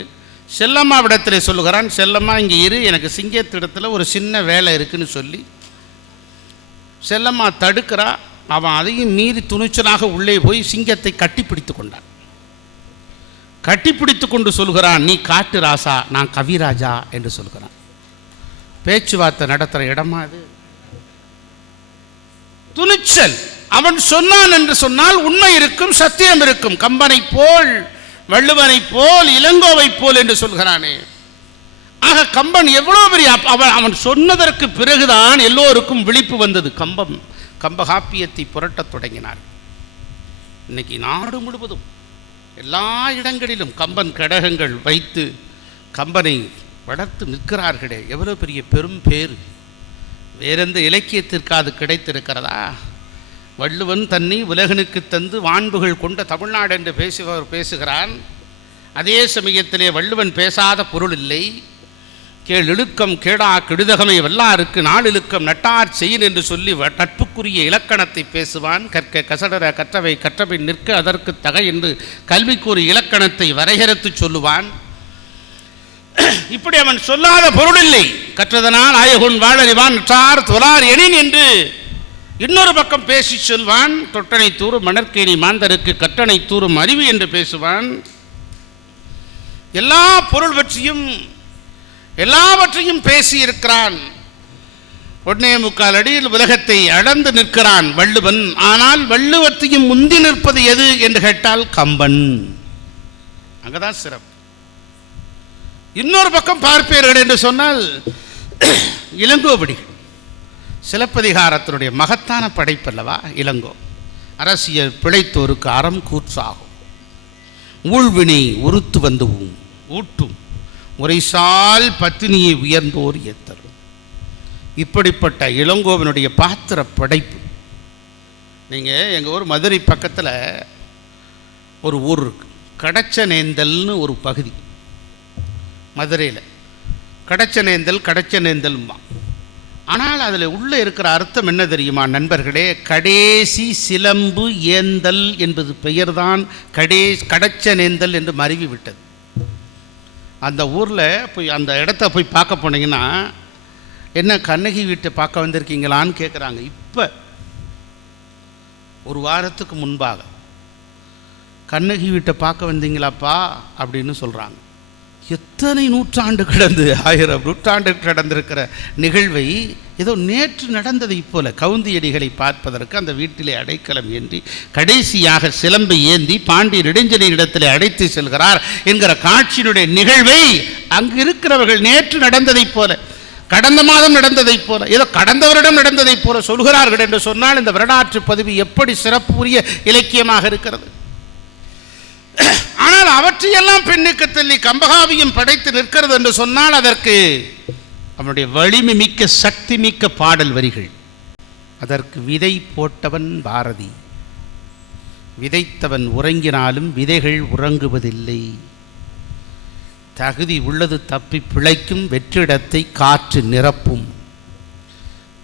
செல்லம்மாவிடத்தில் சொல்லுகிறான், செல்லம்மா இங்கே இரு, எனக்கு சிங்கத்திடத்தில் ஒரு சின்ன வேலை இருக்குன்னு சொல்லி செல்லம்மா தடுக்கிறா. அவன் அதையும் மீறி துணிச்சலாக உள்ளே போய் சிங்கத்தை கட்டிப்பிடித்து கொண்டான். கட்டிப்பிடித்து கொண்டு சொல்கிறான், நீ காட்டு ராசா, நான் கவிராஜா என்று சொல்கிறான். பேச்சுவார்த்தை நடத்துகிற இடமா அது? துணிச்சல். அவன் சொன்னான் என்று சொன்னால் உண்மை இருக்கும், சத்தியம் இருக்கும். கம்பனை போல், வள்ளுவனை போல், இளங்கோவை போல் என்று சொல்கிறானே. ஆக கம்பன் எவ்வளவு பெரிய அவன் சொன்னதற்கு பிறகுதான் எல்லோருக்கும் விழிப்பு வந்தது. கம்பகாப்பியத்தை புரட்டத் தொடங்கினார். இன்னைக்கு நாடு முழுவதும் எல்லா இடங்களிலும் கம்பன் கடகங்கள் வைத்து கம்பனை வளர்த்து நிற்கிறார்களே, எவ்வளவு பெரிய பெரும் பேர். வேறெந்த இலக்கியத்திற்கு அது கிடைத்திருக்கிறதா? வள்ளுவன் தன்னை உலகனுக்கு தந்து வான்புகள் கொண்ட தமிழ்நாடு என்று பேசுகிறான். அதே சமயத்திலே வள்ளுவன் பேசாத பொருள் இல்லை. கேள் இழுக்கம் கேடா கெடுதகமை வல்லாருக்கு நாளிழுக்கம் நட்டார் செய்யின் என்று சொல்லி நட்புக்குரிய இலக்கணத்தை பேசுவான். கற்க கசடர கற்றவை கற்றவை நிற்க அதற்கு தகை என்று கல்விக்குரிய இலக்கணத்தை வரையறுத்து சொல்லுவான். இப்படி அவன் சொல்லாத பொருள் இல்லை. கற்றதனால் ஆயகுன் வாழறிவான் நற்றார் தொழார் எனின் என்று இன்னொரு பக்கம் பேசி சொல்வான். தொட்டனை தூரும் மணற்கேணி மாந்தருக்கு கற்றனை தூரும் அறிவு என்று பேசுவான். எல்லா பொருள் பற்றியும் எல்லாவற்றையும் பேசியிருக்கிறான். 1.25 அடியில் உலகத்தை அளந்து நிற்கிறான் வள்ளுவன். ஆனால் வள்ளுவத்தையும் முந்தி நிற்பது எது என்று கேட்டால் கம்பன். அங்கதான் சிறப்பு. இன்னொரு பக்கம் பார்ப்பீர்கள் என்று சொன்னால் இளங்கோவடி. சிலப்பதிகாரத்தினுடைய மகத்தான படைப்பல்லவா இளங்கோ. அரசியல் பிழைத்தோருக்கு அறம் கூற்றாகும், ஊழ்வினை உறுத்து வந்து ஊட்டும், முறைசால் பத்தினியை உயர்ந்தோர் ஏத்தரும். இப்படிப்பட்ட இளங்கோவனுடைய பாத்திர படைப்பு. நீங்கள் எங்கள் ஊர் மதுரை பக்கத்தில் ஒரு ஊர் இருக்கு, கடச்சனேந்தல்னு ஒரு பகுதி. மதுரையில் கடச்சனேந்தல்மா. ஆனால் அதில் உள்ளே இருக்கிற அர்த்தம் என்ன தெரியுமா நண்பர்களே? கடைசி சிலம்பு ஏந்தல் என்பது பெயர்தான் கடச்சனேந்தல் என்று மருவி விட்டது. அந்த ஊரில் போய் அந்த இடத்த போய் பார்க்க போனீங்கன்னா, என்ன கண்ணகி வீட்டை பார்க்க வந்திருக்கீங்களான்னு கேட்குறாங்க. இப்போ ஒரு வாரத்துக்கு முன்பாக கண்ணகி வீட்டை பார்க்க வந்தீங்களாப்பா அப்படின்னு சொல்கிறாங்க. எத்தனை நூற்றாண்டு கடந்து 1000 நூற்றாண்டு கடந்திருக்கிற நிகழ்வை ஏதோ நேற்று நடந்ததை போல கவுந்தியடிகளை பார்ப்பதற்கு அந்த வீட்டிலே அடைக்கலம் ஏந்தி கடைசியாக சிலம்பை ஏந்தி பாண்டிய நெடுஞ்செழியன் இடத்திலே அடைத்து செல்கிறார் என்கிற காட்சியினுடைய நிகழ்வை அங்கு இருக்கிறவர்கள் நேற்று நடந்ததைப் போல, கடந்த மாதம் நடந்ததைப் போல, ஏதோ கடந்த வருடம் நடந்ததைப் போல சொல்கிறார்கள் என்று சொன்னால் இந்த வரலாற்று பதிவு எப்படி சிறப்புரிய இலக்கியமாக இருக்கிறது. ஆனால் அவற்றையெல்லாம் பெண்ணுக்கு தள்ளி கம்பகாவியம் படைத்து நிற்கிறது என்று சொன்னால் அதற்கு அவனுடைய வலிமை மிக்க சக்தி மிக்க பாடல் வரிகள். அதற்கு விதை போட்டவன் பாரதி. விதைத்தவன் உறங்கினாலும் விதைகள் உறங்குவதில்லை. தகுதி உள்ளது தப்பி பிழைக்கும், வெற்றிடத்தை காற்று நிரப்பும்.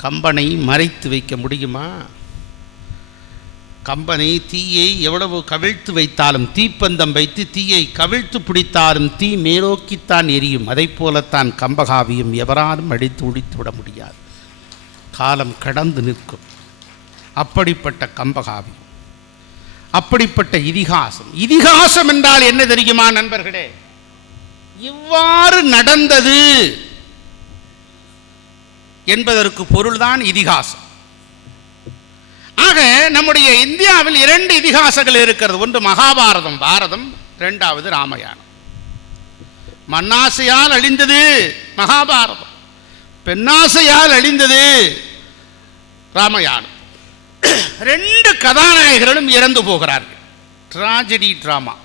கம்பனை மறைத்து வைக்க முடியுமா? கம்பனை தீயை எவ்வளவு கவிழ்த்து வைத்தாலும், தீப்பந்தம் வைத்து தீயை கவிழ்த்து பிடித்தாலும் தீ மேலோக்கித்தான் எரியும். அதை போலத்தான் கம்பகாவியம் எவராலும் அடித்து ஒழித்து விட முடியாது. காலம் கடந்து நிற்கும். அப்படிப்பட்ட கம்பகாவியம், அப்படிப்பட்ட இதிகாசம். இதிகாசம் என்றால் என்ன தெரியுமா நண்பர்களே? இவ்வாறு நடந்தது என்பதற்கு பொருள்தான் இதிகாசம். ஆக நம்முடைய இந்தியாவில் 2 இதிகாசங்கள் இருக்கிறது. ஒன்று மகாபாரதம், பாரதம். 2வது ராமாயணம். மண்ணாசையால் அழிந்தது மகாபாரதம், பெண்ணாசையால் அழிந்தது ராமாயணம். 2 கதாநாயகர்களும் இறந்து போகிறார்கள். Tragedy drama.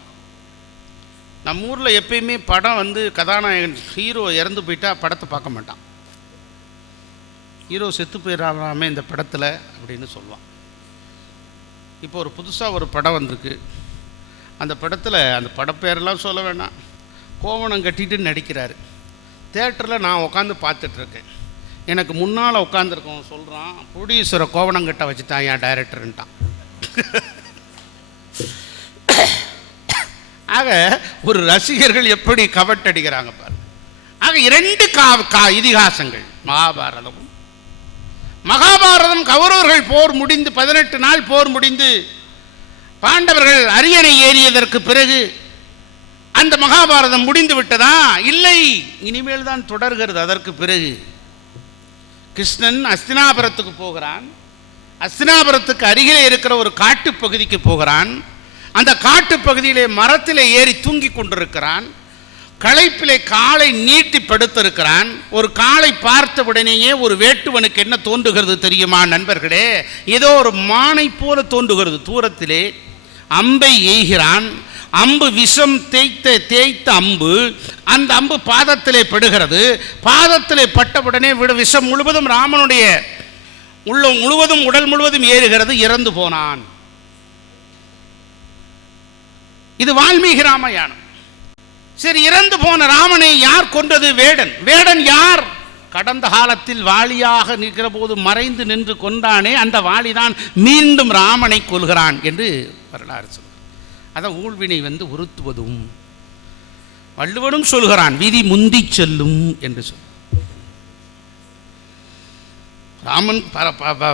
நம்ம ஊரில் எப்பயுமே படம் வந்து கதாநாயகன் ஹீரோ இறந்து போயிட்டா படத்தை பார்க்க மாட்டான். ஹீரோ செத்து போயிடாமே இந்த படத்தில் அப்படின்னு சொல்லுவான். இப்போ ஒரு புதுசாக ஒரு படம் வந்திருக்கு. அந்த படத்தில் அந்த படப்பேரெல்லாம் சொல்ல வேணாம், கோவணம் கட்டிட்டு நடிக்கிறாரு. தேட்டரில் நான் உட்காந்து பார்த்துட்ருக்கேன். எனக்கு முன்னால் உட்காந்துருக்கவன் சொல்கிறான், ப்ரொடியூசரை கோவணம் கட்ட வச்சுட்டான் என் டைரக்டருன்ட்டான். ஆக ஒரு ரசிகர்கள் எப்படி கவட்டடிக்கிறாங்க பாருங்க. ஆக 2 இதிகாசங்கள் மகாபாரதமும். மகாபாரதம் கௌரவர்கள் போர் முடிந்து 18 நாள் போர் முடிந்து பாண்டவர்கள் அரியணை ஏறியதற்கு பிறகு அந்த மகாபாரதம் முடிந்து விட்டதா? இல்லை, இனிமேல் தான் தொடர்கிறது. அதற்கு பிறகு கிருஷ்ணன் அஸ்தினாபுரத்துக்கு போகிறான். அஸ்தினாபுரத்துக்கு அருகிலே இருக்கிற ஒரு காட்டு பகுதிக்கு போகிறான். அந்த காட்டு பகுதியிலே மரத்திலே ஏறி தூங்கி கொண்டிருக்கிறான். களைப்பிலே காலை நீட்டி படுத்திருக்கிறான். ஒரு காலை பார்த்தவுடனேயே ஒரு வேட்டுவனுக்கு என்ன தோன்றுகிறது தெரியுமா நண்பர்களே? ஏதோ ஒரு மானை போல தோன்றுகிறது. தூரத்திலே அம்பை எய்கிறான். அம்பு விஷம் தேய்த்த அம்பு. அந்த அம்பு பாதத்திலே படுகிறது. பாதத்திலே பட்டவுடனே விஷம் முழுவதும் ராமனுடைய உள்ளம் முழுவதும் உடல் முழுவதும் ஏறுகிறது. இறந்து போனான். இது வால்மீகி ராமாயணம். சரி, இறந்து போன ராமனை யார் கொன்றது? வேடன். வேடன் யார்? கடந்த காலத்தில் வாலியாக நிற்கிற போது மறைந்து நின்று கொண்டானே அந்த வாலிதான் மீண்டும் ராமனை கொல்கிறான் என்று வரலாறு சொல்கிறார். அதான் ஊழ்வினை வந்து உறுத்துவதும். வள்ளுவனும் சொல்கிறான், விதி முந்தி செல்லும் என்று சொல். ராமன்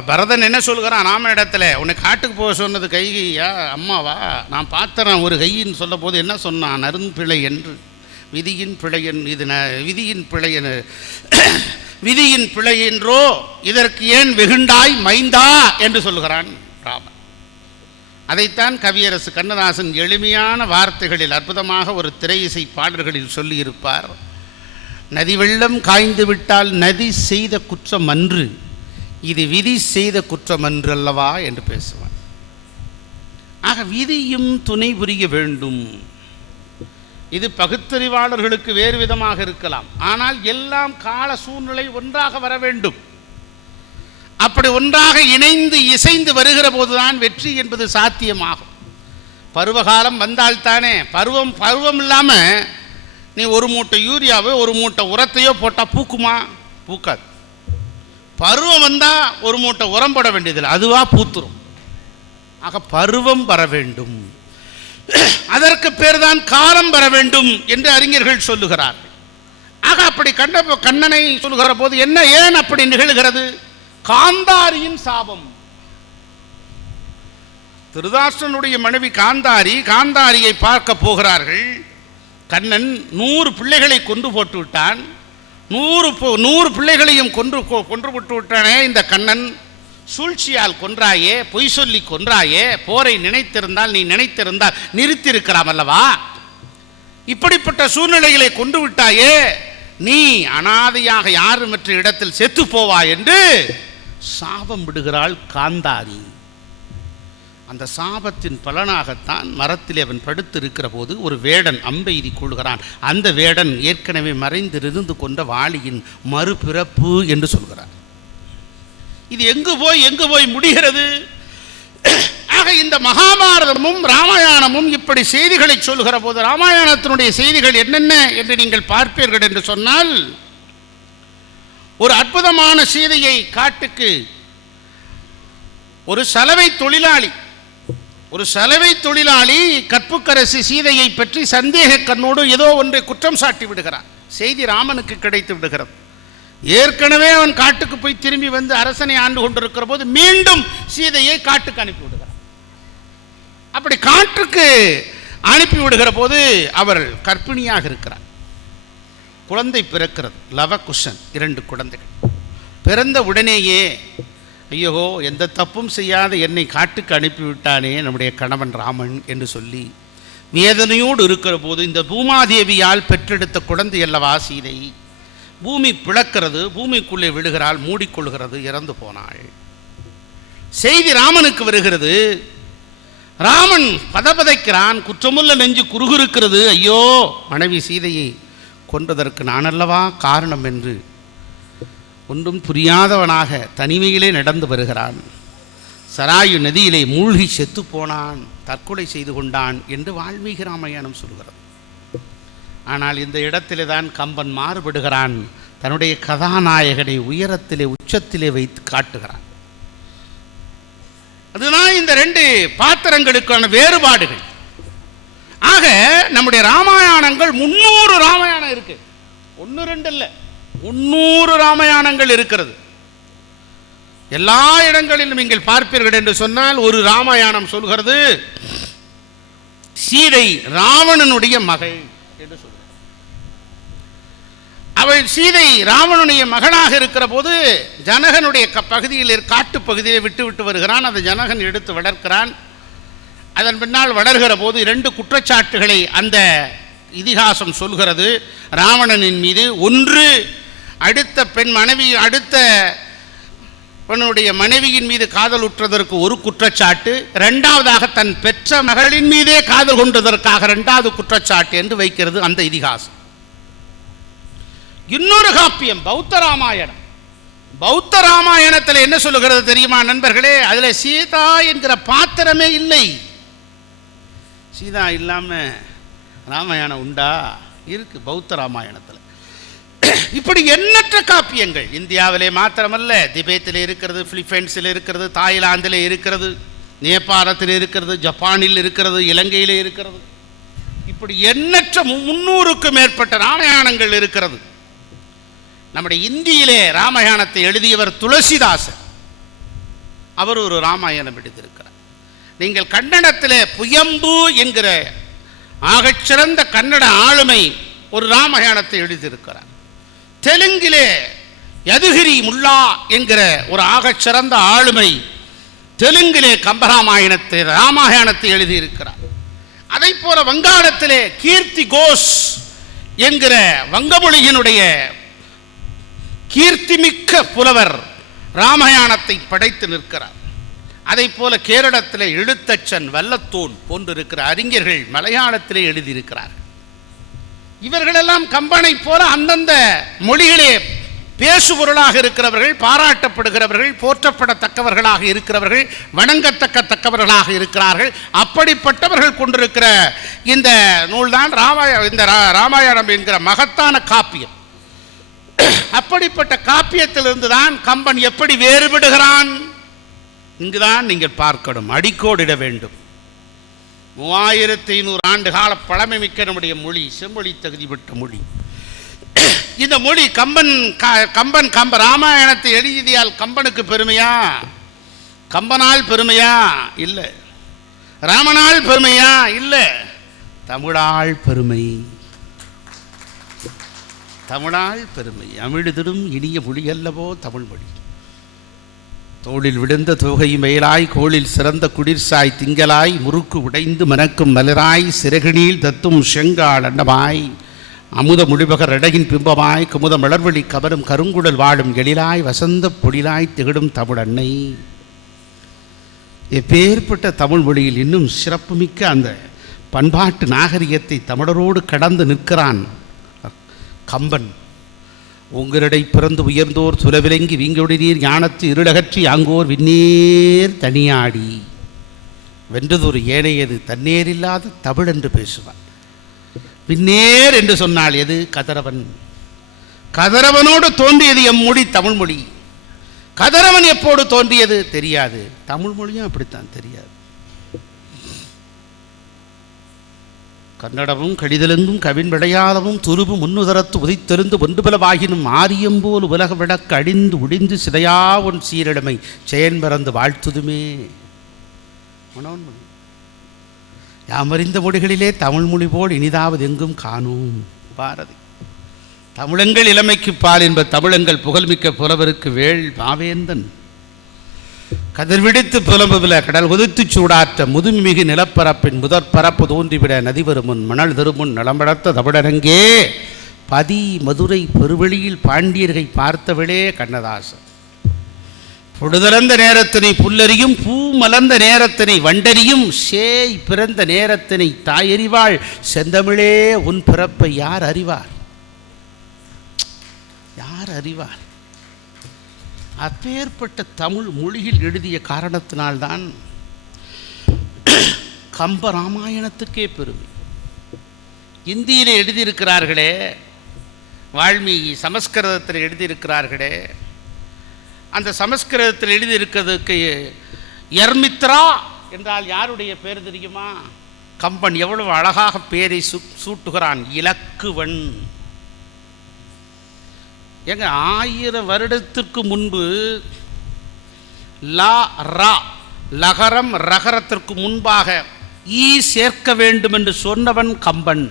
பரதன் என்ன சொல்கிறான் ராமன் இடத்துல? உன்னை காட்டுக்கு போக சொன்னது கைகையா அம்மாவா? நான் பார்த்தேன் ஒரு கையின்னு சொல்ல போது என்ன சொன்னான்? அரும்பிழை என்று. விதியின் பிழை இது விதியின் பிழை என்றோ இதற்கு ஏன் வெகுண்டாய் மைந்தா என்று சொல்கிறான் ராமன். அதைத்தான் கவியரசு கண்ணதாசன் எளிமையான வார்த்தைகளில் அற்புதமாக ஒரு திரை இசை பாடல்களில் சொல்லியிருப்பார். நதி வெள்ளம் காய்ந்து விட்டால் நதி செய்த குற்றம் அன்று, இது விதி செய்த குற்றம் அன்று அல்லவா என்று பேசுவான். ஆக விதியும் துணை புரிய வேண்டும். இது பகுத்தறிவாளர்களுக்கு வேறு விதமாக இருக்கலாம். ஆனால் எல்லாம் கால சூழ்நிலை ஒன்றாக வர வேண்டும். அப்படி ஒன்றாக இணைந்து இசைந்து வருகிற போதுதான் வெற்றி என்பது சாத்தியமாகும். பருவகாலம் வந்தால்தானே. பருவம் இல்லாமல் நீ ஒரு மூட்டை யூரியாவோ ஒரு மூட்டை உரத்தையோ போட்டால் பூக்குமா? பூக்காது. பருவம் வந்தால் ஒரு மூட்டை உரம் போட வேண்டியதில்லை, அதுவாக பூத்துரும். ஆக பருவம் வர வேண்டும். அதற்கு பேர் தான் காலம் வர வேண்டும் என்று அறிஞர்கள் சொல்லுகிறார்கள். ஆக அப்படி கண்ணனை சொல்லுகிற போது என்ன, ஏன் அப்படி நிகழ்கிறது? காந்தாரியின் சாபம். திருதாசனுடைய மனைவி காந்தாரியை பார்க்க போகிறார்கள். கண்ணன் 100 பிள்ளைகளை கொன்று போட்டு விட்டான். 100 பிள்ளைகளையும் கொன்று போட்டு விட்டானே இந்த கண்ணன். சூழ்ச்சியால் கொன்றாயே, பொய் சொல்லி கொன்றாயே, போரை நீ நினைத்திருந்தால் நிறுத்தியிருக்கலாம் அல்லவா? இப்படிப்பட்ட சூழ்நிலைகளை கொண்டு விட்டாயே, நீ அனாதையாக யாருமற்ற இடத்தில் செத்து போவா என்று சாபம் விடுகிறாள் காந்தாரி. அந்த சாபத்தின் பலனாகத்தான் மரத்தில் அவன் படுத்திருக்கிற போது ஒரு வேடன் அம்பெய்தி கொள்கிறான். அந்த வேடன் ஏற்கனவே மறைந்திருந்து கொண்ட வாலியின் மறுபிறப்பு என்று சொல்கிறார். இது எங்கு போய் முடிகிறது? ஆக இந்த மகாபாரதமும் ராமாயணமும் இப்படி செய்திகளை சொல்லுகிற போது, ராமாயணத்தினுடைய செய்திகள் என்னென்ன என்று நீங்கள் பார்ப்பீர்கள் என்று சொன்னால், ஒரு அற்புதமான சீதையை காட்டுக்கு ஒரு சலவை தொழிலாளி கற்புக்கரசி சீதையை பற்றி சந்தேக கண்ணோடு ஏதோ ஒன்றை குற்றம் சாட்டி விடுகிறான். செய்தி ராமனுக்கு கிடைத்து விடுகிறது. ஏற்கனவே அவன் காட்டுக்கு போய் திரும்பி வந்து அரசனை ஆண்டு கொண்டிருக்கிற போது மீண்டும் சீதையை காட்டுக்கு அனுப்பி விடுகிறான். அப்படி காட்டுக்கு அனுப்பி விடுகிற போது அவர் கர்ப்பிணியாக இருக்கிறார். குழந்தை பிறக்கிறது. லவகுஷன் 2 குழந்தைகள் பிறந்த உடனேயே ஐயோ எந்த தப்பும் செய்யாத என்னை காட்டுக்கு அனுப்பிவிட்டானே நம்முடைய கணவன் ராமன் என்று சொல்லி வேதனையோடு இருக்கிற போது இந்த பூமாதேவியால் பெற்றெடுத்த குழந்தை அல்லவா சீதை, பூமி பிளக்கிறது, பூமிக்குள்ளே விழுகிறாள், மூடிக்கொள்கிறது, இறந்து போனாள். செய்தி ராமனுக்கு வருகிறது. ராமன் பதபதைக்கிறான், குற்றமுள்ள நெஞ்சு குறுகுறுக்கிறது. ஐயோ மனைவி சீதையை கொன்றதற்கு நான் அல்லவா காரணம் என்று ஒன்றும் புரியாதவனாக தனிமையிலே நடந்து வருகிறான். சராயு நதியிலே மூழ்கி செத்து போனான், தற்கொலை செய்து கொண்டான் என்று வால்மீகி ராமாயணம் சொல்கிறது. ஆனால் இந்த இடத்திலே தான் கம்பன் மாறுபடுகிறான். தன்னுடைய கதாநாயகனை உயரத்திலே உச்சத்திலே வைத்து காட்டுகிறான். அதுதான் இந்த ரெண்டு பாத்திரங்களுக்கான வேறுபாடுகள். ஆக நம்முடைய ராமாயணங்கள் 300 ராமாயணம் இருக்கு, 1 2 இல்லை, 300 ராமாயணங்கள் இருக்கிறது. எல்லா இடங்களிலும் நீங்கள் பார்ப்பீர்கள் என்று சொன்னால் ஒரு ராமாயணம் சொல்கிறது சீதை ராவணனுடைய மகள் என்று சொல்கிறார். அவள் சீதை ராவணனுடைய மகனாக இருக்கிற போது ஜனகனுடைய பகுதியில் காட்டு பகுதியை விட்டு விட்டு வருகிறான். அந்த ஜனகன் எடுத்து வளர்க்கிறான். அதன் பின்னால் வளர்கிற போது 2 குற்றச்சாட்டுகளை அந்த இதிகாசம் சொல்கிறது ராவணனின் மீது. ஒன்று, அடுத்த பெண்ணுடைய மனைவியின் மீது காதல் உற்றதற்கு ஒரு குற்றச்சாட்டு, இரண்டாவதாக தன் பெற்ற மகளின் மீதே காதல் கொண்டதற்காக 2வது குற்றச்சாட்டு என்று வைக்கிறது அந்த இதிகாசம். இன்னொரு காப்பியம் பௌத்த ராமாயணம். பௌத்த ராமாயணத்தில் என்ன சொல்லுகிறது தெரியுமா நண்பர்களே? அதில் சீதா என்கிற பாத்திரமே இல்லை. சீதா இல்லாம ராமாயணம் உண்டா? இருக்கு பௌத்த ராமாயணத்தில். இப்படி எண்ணற்ற காப்பியங்கள் இந்தியாவிலே மாத்திரமல்ல, திபேத்தில் இருக்கிறது, பிலிப்பைன்ஸில் இருக்கிறது, தாய்லாந்தில் இருக்கிறது, நேபாளத்தில் இருக்கிறது, ஜப்பானில் இருக்கிறது, இலங்கையில் இருக்கிறது. இப்படி எண்ணற்ற 300க்கும் மேற்பட்ட ராமாயணங்கள் இருக்கிறது. நம்முடைய இந்தியிலே ராமாயணத்தை எழுதியவர் துளசிதாசர். அவர் ஒரு ராமாயணம் எழுதியிருக்கிறார். நீங்கள் கன்னடத்திலே புயம்பு என்கிற ஆகச்சிறந்த கன்னட ஆளுமை ஒரு ராமாயணத்தை எழுதியிருக்கிறார். தெலுங்கிலே யதுகிரி முல்லா என்கிற ஒரு ஆகச்சிறந்த ஆளுமை தெலுங்கிலே கம்பராமாயணத்தை ராமாயணத்தை எழுதியிருக்கிறார். அதை போல வங்காளத்திலே கீர்த்தி கோஷ் என்கிற வங்கமொழியினுடைய கீர்த்திமிக்க புலவர் ராமாயணத்தை படைத்து நிற்கிறார். அதை போல கேரளத்திலே எழுத்தச்சன் வல்லத்தோன் போன்றிருக்கிற அறிஞர்கள் மலையாளத்திலே எழுதியிருக்கிறார்கள். இவர்களெல்லாம் கம்பனை போல அந்தந்த மொழிகளே பேசுபொருளாக இருக்கிறவர்கள், பாராட்டப்படுகிறவர்கள், போற்றப்படத்தக்கவர்களாக இருக்கிறவர்கள், வணங்கத்தக்கவர்களாக இருக்கிறார்கள். அப்படிப்பட்டவர்கள் கொண்டிருக்கிற இந்த நூல்தான் ராமாயணம் என்கிற மகத்தான காப்பியம். அப்படிப்பட்ட காப்பியத்திலிருந்து தான் கம்பன் எப்படி வேறுபடுகிறான் இங்குதான் நீங்கள் பார்க்கணும், அடிக்கோடிட வேண்டும். 3500 ஆண்டு கால பழமை மிக்க நம்முடைய மொழி, செம்மொழி தகுதி பெற்ற மொழி. இந்த மொழி கம்பன் ராமாயணத்தை எழுதியால் கம்பனுக்கு பெருமையா? கம்பனால் பெருமையா? இல்லை. ராமனால் பெருமையா? இல்லை. தமிழால் பெருமை. தமிழால் பெருமை. அமிழ்திடும் இனிய மொழி அல்லவோ தமிழ் மொழி. தோளில் விழுந்த தொகை மேலாய், கோளில் சிறந்த குடிர்சாய் திங்களாய், முறுக்கு உடைந்து மணக்கும் மலராய், சிறகினில் தத்தும் செங்கால் அண்டமாய், அமுத முடிபகர் இடையின் பிம்பமாய், குமுத மலர்வழி கவரும் கருங்குடல் வாழும் எழிலாய், வசந்த பொழிலாய் திகழும் தமிழ் அன்னை. எப்பேற்பட்ட தமிழ் மொழியில் இன்னும் சிறப்புமிக்க அந்த பண்பாட்டு நாகரிகத்தை தமிழரோடு கடந்து நிற்கிறான் கம்பன். உங்களிடை பிறந்து உயர்ந்தோர் சுலவிலங்கி வீங்கொடிநீர் ஞானத்து இருளகற்றி ஆங்கோர் விண்ணேர் தனியாடி வென்றதொரு ஏனையது தன்னேரில்லாத தமிழ் என்று பேசுவார். விண்ணேர் என்று சொன்னால் எது? கதிரவன். கதிரவனோடு தோன்றியது எம்மொழி தமிழ் மொழி. கதிரவன் எப்போது தோன்றியது தெரியாது. தமிழ் மொழியும் அப்படித்தான் தெரியாது. கன்னடமும் கடிதலெங்கும் கவின் விடையாளமும் துருபு முன்னுதரத்து உதித்தெருந்து ஒன்றுபலவாகினும் ஆரியம்போல் உலக விளக்கு அடிந்து உடிந்து சிதையா உன் சீரிடமை செயன் பிறந்து வாழ்த்துதுமே. மனோன்மொழி. யாமறிந்த மொழிகளிலே தமிழ் மொழி போல் இனிதாவது எங்கும் காணோம். பாரதி. தமிழங்கள் இளமைக்கு பால் என்ப தமிழங்கள் புகழ்மிக்க புலவருக்கு வேள் மாவேந்தன். கதிர்விடுத்து புலம்புவில கடல் கொதித்து சூடாற்ற முதுமிகு நிலப்பரப்பின் முதற்பரப்பு தோன்றிவிட நதிவருமுன் மணல் திருமுன் நலம்படத்த தமிழரங்கே பதி மதுரை பெருவெளியில் பாண்டியர்கை பார்த்தவளே கண்ணதாசன். பொழுதளந்த நேரத்தினை புல்லறியும் பூ மலர்ந்த நேரத்தினை வண்டறியும் சேய் பிறந்த நேரத்தினை தாயறிவாள் செந்தமிழே உன் பிறப்பை யார் அறிவார்? யார் அறிவார்? அப்பேற்பட்ட தமிழ் மொழியில் எழுதிய காரணத்தினால்தான் கம்ப ராமாயணத்துக்கே பெருமை. இந்தியிலே எழுதியிருக்கிறார்களே, வால்மீகி சமஸ்கிருதத்தில் எழுதியிருக்கிறார்களே, அந்த சமஸ்கிருதத்தில் எழுதியிருக்கிறதுக்கு யர்மித்ரா என்றால் யாருடைய பேர் தெரியுமா? கம்பன் எவ்வளவு அழகாக பேரை சூட்டுகிறான், இலக்குவன். எங்க 1000 வருடத்திற்கு முன்பு லா ரா லகரம் ரகரத்திற்கு முன்பாக ஈ சேர்க்க வேண்டும் என்று சொன்னவன் கம்பன்.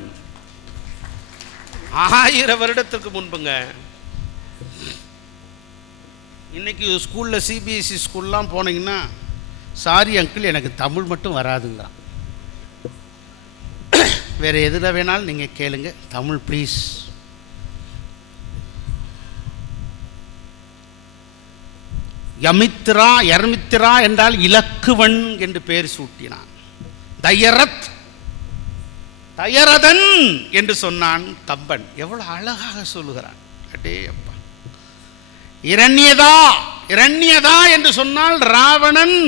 1000 வருடத்திற்கு முன்புங்க. இன்னைக்கு ஸ்கூலில் சிபிஎஸ்சி ஸ்கூல்லாம் போனீங்கன்னா, சாரி அங்கிள் எனக்கு தமிழ் மட்டும் வராதுங்க. வேற எதில் வேணாலும் நீங்கள் கேளுங்க, தமிழ் ப்ளீஸ். யமித்ரா யர்மித்ரா என்றால் இலக்குவன் என்று பெயர் சூட்டினான். தயரத் தயரதன் என்று சொன்னான் கம்பன். எவ்வளவு அழகாக சொல்லுகிறான். அடே அப்பா. இரண்யதா இரண்யதா என்று சொன்னால் ராவணன்,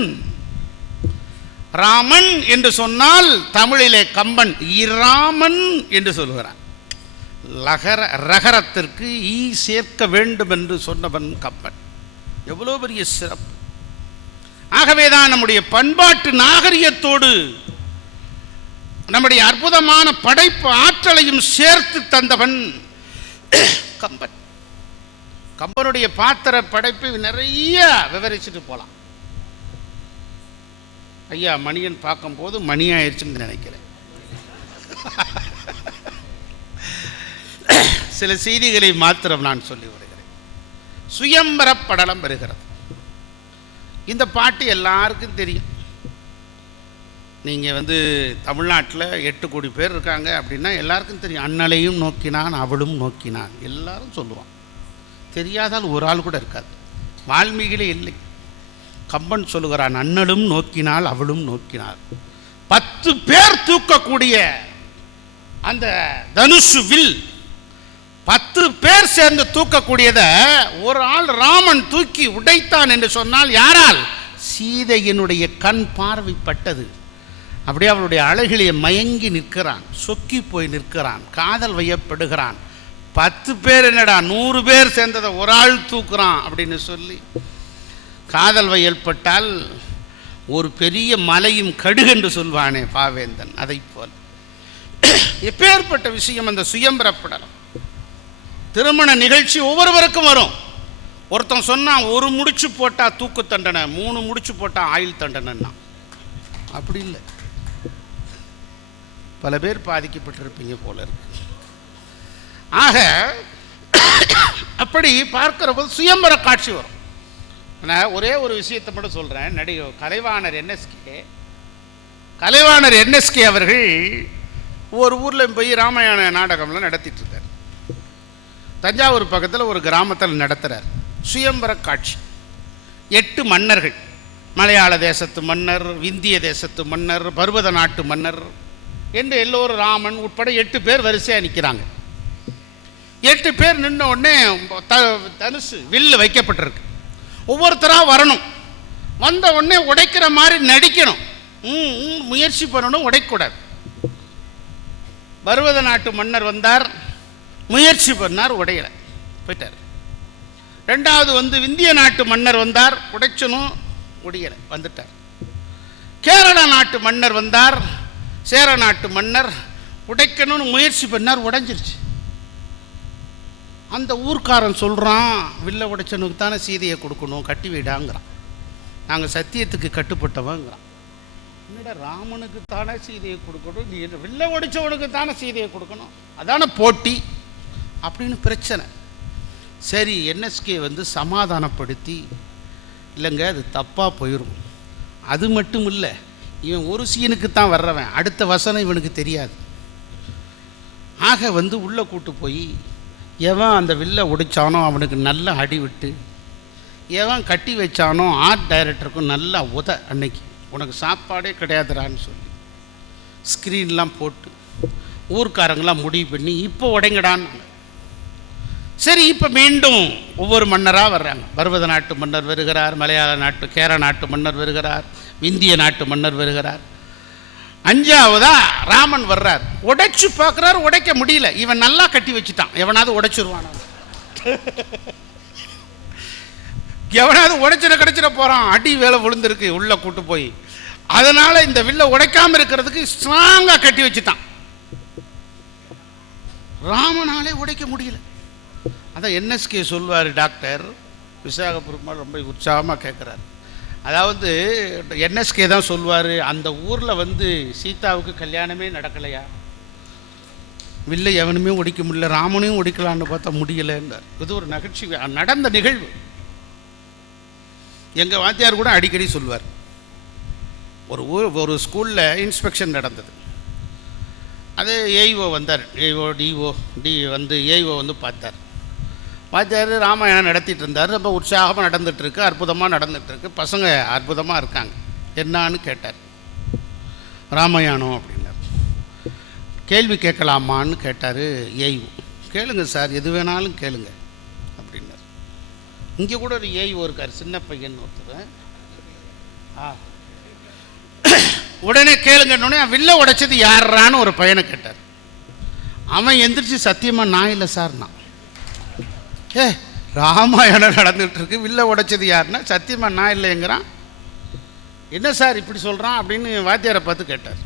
ராமன் என்று சொன்னால் தமிழிலே கம்பன் இராமன் என்று சொல்லுகிறான். லகர ரகரத்திற்கு ஈ சேர்க்க வேண்டும் என்று சொன்னவன் கம்பன். எவ்வளோ பெரிய சிறப்பு. ஆகவேதான் நம்முடைய பண்பாட்டு நாகரிகத்தோடு நம்முடைய அற்புதமான படைப்பு ஆற்றலையும் சேர்த்து தந்தவன் கம்பன். கம்பனுடைய பாத்திர படைப்பை நிறைய விவரிச்சுட்டு போகலாம். ஐயா மணியன் பார்க்கும்போது மணி ஆயிடுச்சுன்னு நினைக்கிறேன். சில செய்திகளை மாத்திரம் நான் சொல்லி வருகிறேன். சுயம்பர படலம் வருகிறது. இந்த பாட்டு எல்லாருக்கும் தெரியும். நீங்கள் தமிழ்நாட்டில் 8 கோடி பேர் இருக்காங்க அப்படின்னா எல்லாருக்கும் தெரியும். அண்ணலையும் நோக்கினான் அவளும் நோக்கினான் எல்லாரும் சொல்லுவான். தெரியாதால் ஒரு ஆள் கூட இருக்காது. வால்மீகிலே இல்லை. கம்பன் சொல்லுகிறான், அண்ணலும் நோக்கினாள் அவளும் நோக்கினாள். 10 பேர் தூக்கக்கூடிய அந்த தனுசு வில் 10 பேர் சேர்ந்து தூக்கக்கூடியதை ஒரு ஆள் ராமன் தூக்கி உடைத்தான் என்று சொன்னால் யாரால்? சீதையினுடைய கண் பார்வைப்பட்டது. அப்படியே அவளுடைய அழகிலே மயங்கி நிற்கிறான், சொக்கி போய் நிற்கிறான், காதல் வயப்படுகிறான். 10 பேர் என்னடா 100 பேர் சேர்ந்ததை ஒரு ஆள் தூக்குறான் அப்படின்னு சொல்லி காதல் வயல்பட்டால் ஒரு பெரிய மலையும் கடுகு என்று சொல்வானே பாவேந்தன், அதை போல் எப்பேற்பட்ட விஷயம் அந்த சுயம்பரப்படலம். திருமண நிகழ்ச்சி ஒவ்வொருவருக்கும் வரும். ஒருத்தன் சொன்னான், 1 முடிச்சு போட்டால் தூக்கு தண்டனை, 3 முடிச்சு போட்டால் ஆயுள் தண்டனைன்னா. அப்படி இல்லை. பல பேர் பாதிக்கப்பட்டிருப்பீங்க போல இருக்கு. ஆக அப்படி பார்க்கிற போது சுயம்பர காட்சி வரும். நான் ஒரே ஒரு விஷயத்தை மட்டும் சொல்கிறேன். நடிகர் கலைவாணர் என்எஸ்கே அவர்கள் ஒரு ஊரில் போய் ராமாயண நாடகம்லாம் நடத்திட்டு இருக்கார். தஞ்சாவூர் பக்கத்தில் ஒரு கிராமத்தில் நடத்துகிறார். சுயம்பர காட்சி. 8 மன்னர்கள், மலையாள தேசத்து மன்னர், விந்திய தேசத்து மன்னர், பர்வத நாட்டு மன்னர் என்று எல்லோரும் ராமன் உட்பட 8 பேர் வரிசையாக நிற்கிறாங்க. 8 பேர் நின்ன உடனே தனுசு வில்லு வைக்கப்பட்டிருக்கு. ஒவ்வொருத்தராக வரணும். வந்த உடனே உடைக்கிற மாதிரி நடிக்கணும், முயற்சி பண்ணணும், உடைக்கூடாது. பர்வத நாட்டு மன்னர் வந்தார், முயற்சி பண்ணார், உடையலை, போயிட்டார். 2வது விந்திய நாட்டு மன்னர் வந்தார், உடைச்சனும், உடையலை, வந்துட்டார். கேரள நாட்டு மன்னர் வந்தார், சேர நாட்டு மன்னர் உடைக்கணும்னு முயற்சி பண்ணார், உடைஞ்சிருச்சு. அந்த ஊர்க்காரன் சொல்கிறான், வில்ல உடைச்சனுக்கு தானே சீதையை கொடுக்கணும், கட்டி விடாங்கிறான். நாங்கள் சத்தியத்துக்கு கட்டுப்பட்டவங்கிறான். என்னடா ராமனுக்கு தானே சீதையை கொடுக்கணும், நீ வில்ல உடைச்சவனுக்கு தானே சீதையை கொடுக்கணும், அதான போட்டி அப்படின்னு பிரச்சனை. சரி, என்எஸ்கே சமாதானப்படுத்தி இல்லைங்க அது தப்பாக போயிடும். அது மட்டும் இல்லை, இவன் ஒரு சீனுக்கு தான் வர்றவன், அடுத்த வசனம் இவனுக்கு தெரியாது. ஆக உள்ளே கூட்டு போய் எவன் அந்த வில்லை ஒடிச்சானோ அவனுக்கு நல்ல அடி விட்டு, எவன் கட்டி வச்சானோ ஆர்ட் டைரக்டருக்கும் நல்லா அன்னைக்கு உனக்கு சாப்பாடே கிடையாதுறான்னு சொல்லி ஸ்க்ரீன்லாம் போட்டு ஊர்க்காரங்களாம் முடிவு பண்ணி இப்போ உடைங்கடான்னு. சரி, இப்போ மீண்டும் ஒவ்வொரு மன்னராக வர்றாங்க. பர்வத நாட்டு மன்னர் வருகிறார், மலையாள நாட்டு கேரள நாட்டு மன்னர் வருகிறார், இந்திய நாட்டு மன்னர் வருகிறார். 5ஆவதா ராமன் வர்றார். உடைச்சு பார்க்குறாரு, உடைக்க முடியல. இவன் நல்லா கட்டி வச்சுட்டான், எவனாவது உடைச்சிருவான். எவனாவது கிடைச்சிட போகிறான். அடி வேலை விழுந்திருக்கு உள்ளே கூட்டு போய். அதனால் இந்த வில்லை உடைக்காமல் இருக்கிறதுக்கு ஸ்ட்ராங்காக கட்டி வச்சுட்டான். ராமனாலே உடைக்க முடியல. அதான் என்எஸ்கே சொல்வார், டாக்டர் விசாகபுரமாக ரொம்ப உற்சாகமாக கேட்குறாரு. அதாவது என்எஸ்கே தான் சொல்வார், அந்த ஊரில் சீதாவுக்கு கல்யாணமே நடக்கலையா, வில்லை எவனுமே ஒடிக்க முடியல, ராமனையும் ஒடிக்கலான்னு பார்த்தா முடியலைன்றார். இது ஒரு நகைச்சுவை நடந்த நிகழ்வு. எங்கள் வாத்தியார் கூட அடிக்கடி சொல்வார். ஒரு ஸ்கூலில் இன்ஸ்பெக்ஷன் நடந்தது. அது ஏஇஓ வந்தார். ஏஇஓ பார்த்தார். வாத்தியார் ராமாயணம் நடத்திட்டு இருந்தார். ரொம்ப உற்சாகமாக நடந்துகிட்ருக்கு, அற்புதமாக நடந்துகிட்ருக்கு, பசங்க அற்புதமாக இருக்காங்க. என்னான்னு கேட்டார். ராமாயணம் அப்படின்னார். கேள்வி கேட்கலாமான்னு கேட்டார் ஏஇஓ. கேளுங்க சார், எது வேணாலும் கேளுங்க அப்படின்னார். இங்கே கூட ஒரு ஏஇஓ இருக்கார், சின்ன பையன் ஒருத்தர். உடனே கேளுங்கன்னொடனே வில்ல உடைச்சது யாரான்னு ஒரு பையனை கேட்டார். அவன் எந்திரிச்சு சத்தியமாக நான் இல்லை சார், நான் ராமாயணம் நடந்துகிட்டு இருக்கு, வில்ல உடைச்சது யாருன்னா சத்தியமாக நான் இல்லைங்கிறான். என்ன சார் இப்படி சொல்கிறான் அப்படின்னு வாத்தியாரை பார்த்து கேட்டார்.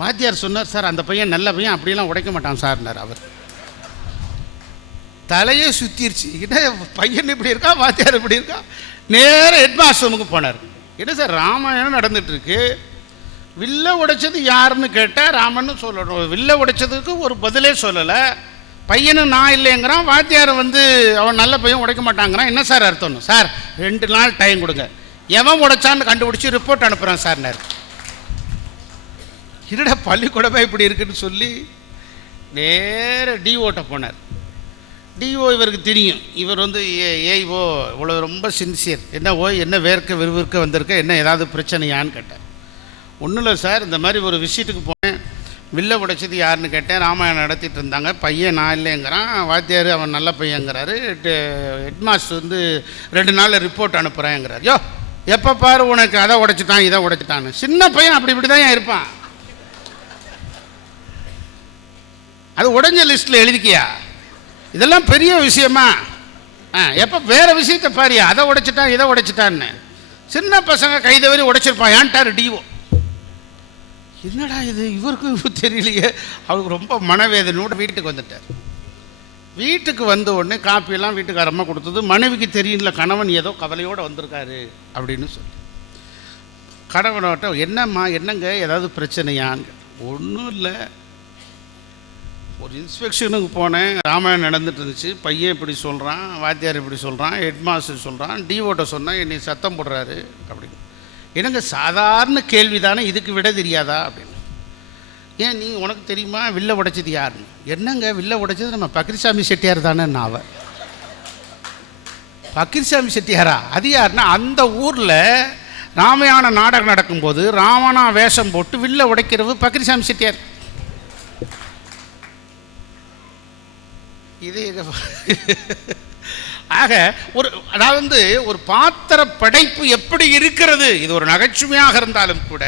வாத்தியார் சொன்னார், சார் அந்த பையன் நல்ல பையன், அப்படிலாம் உடைக்க மாட்டான் சார்னார். அவர் தலையே சுற்றிருச்சு. என்ன பையன் இப்படி இருக்கா, வாத்தியார் இப்படி இருக்கா. நேர ஹெட்மாஸ்டருக்கு போனார். என்ன சார் ராமாயணம் நடந்துட்டு இருக்கு, வில்ல உடைச்சது யாருன்னு கேட்டால் ராமன்னு சொல்லணும். வில்ல உடைச்சதுக்கு ஒரு பதிலே சொல்லலை. பையனும் நான் இல்லைங்கிறான். வாத்தியார் அவன் நல்ல பையன் உடைக்க மாட்டாங்கிறான். என்ன சார் அர்த்தம்? சார் 2 நாள் டைம் கொடுங்க, எவன் உடைச்சான்னு கண்டுபிடிச்சி ரிப்போர்ட் அனுப்புகிறான் சார்னார். என்னடா பள்ளிக்கூடமே இப்படி இருக்குன்னு சொல்லி நேர டிஓட்ட போனார். டிஓ இவருக்கு தெரியும், இவர் ஏஇஓ இவ்வளோ ரொம்ப சின்சியர். என்ன விறுவிறுக்க வந்திருக்க, என்ன ஏதாவது பிரச்சனையான்னு கேட்டார். ஒன்றும் இல்லை சார், இந்த மாதிரி ஒரு விஷயத்துக்கு போனேன், வில்ல உடைச்சது யாருன்னு கேட்டேன், ராமாயணம் நடத்திட்டு இருந்தாங்க, பையன் நான் இல்லைங்கிறான், வாத்தியார் அவன் நல்ல பையங்கிறாரு, ஹெட்மாஸ்டர் 2 நாளில் ரிப்போர்ட் அனுப்புகிறேங்கிறார். யோ எப்போ பாரு உனக்கு அதை உடைச்சிட்டான் இதை உடைச்சிட்டான்னு. சின்ன பையன் இப்படி தான் ஏன் இருப்பான். அது உடைஞ்ச லிஸ்ட்டில் எழுதிக்கியா, இதெல்லாம் பெரிய விஷயமா? எப்போ வேறு விஷயத்தை பாரியா, அதை உடைச்சிட்டான் இதை உடைச்சிட்டான்னு. சின்ன பசங்க கைதவறி உடைச்சிருப்பான் ஏன்ட்டார் டிஓ. என்னடா இது இவருக்கு தெரியலையே. அவருக்கு ரொம்ப மனவேதனோட வீட்டுக்கு வந்துட்டார். வீட்டுக்கு வந்த உடனே காப்பியெல்லாம் வீட்டுக்காரமாக கொடுத்தது. மனைவிக்கு தெரியல, கணவன் ஏதோ கவலையோடு வந்திருக்காரு அப்படின்னு சொல்லி கணவனோட்ட என்னம்மா என்னங்க ஏதாவது பிரச்சனையான்னு. ஒன்றும் இல்லை, ஒரு இன்ஸ்பெக்ஷனுக்கு போனேன், ராமாயணம் நடந்துட்டு இருந்துச்சு, பையன் இப்படி சொல்கிறான், வாத்தியார் இப்படி சொல்கிறான், ஹெட்மாஸ்டர் சொல்கிறான், டிஓட்ட சொன்னால் என்னை சத்தம் போடுறாரு அப்படின்னு. என்னங்க சாதாரண கேள்வி தானே, இதுக்கு விட தெரியாதா அப்படின்னு. ஏன் நீ உனக்கு தெரியுமா வில்ல உடைச்சது யாருன்னு? என்னங்க வில்ல உடைச்சது நம்ம பக்ரிசாமி செட்டியார் தானே. அவ பக்ரிசாமி செட்டியாரா? அது யாருன்னா அந்த ஊரில் ராமாயண நாடகம் நடக்கும்போது ராவணா வேஷம் போட்டு வில்ல உடைக்கிறது பக்ரிசாமி செட்டியார். இது ஆக அதாவது ஒரு பாத்திர படைப்பு எப்படி இருக்கிறது, இது ஒரு நகைச்சுவையாக இருந்தாலும் கூட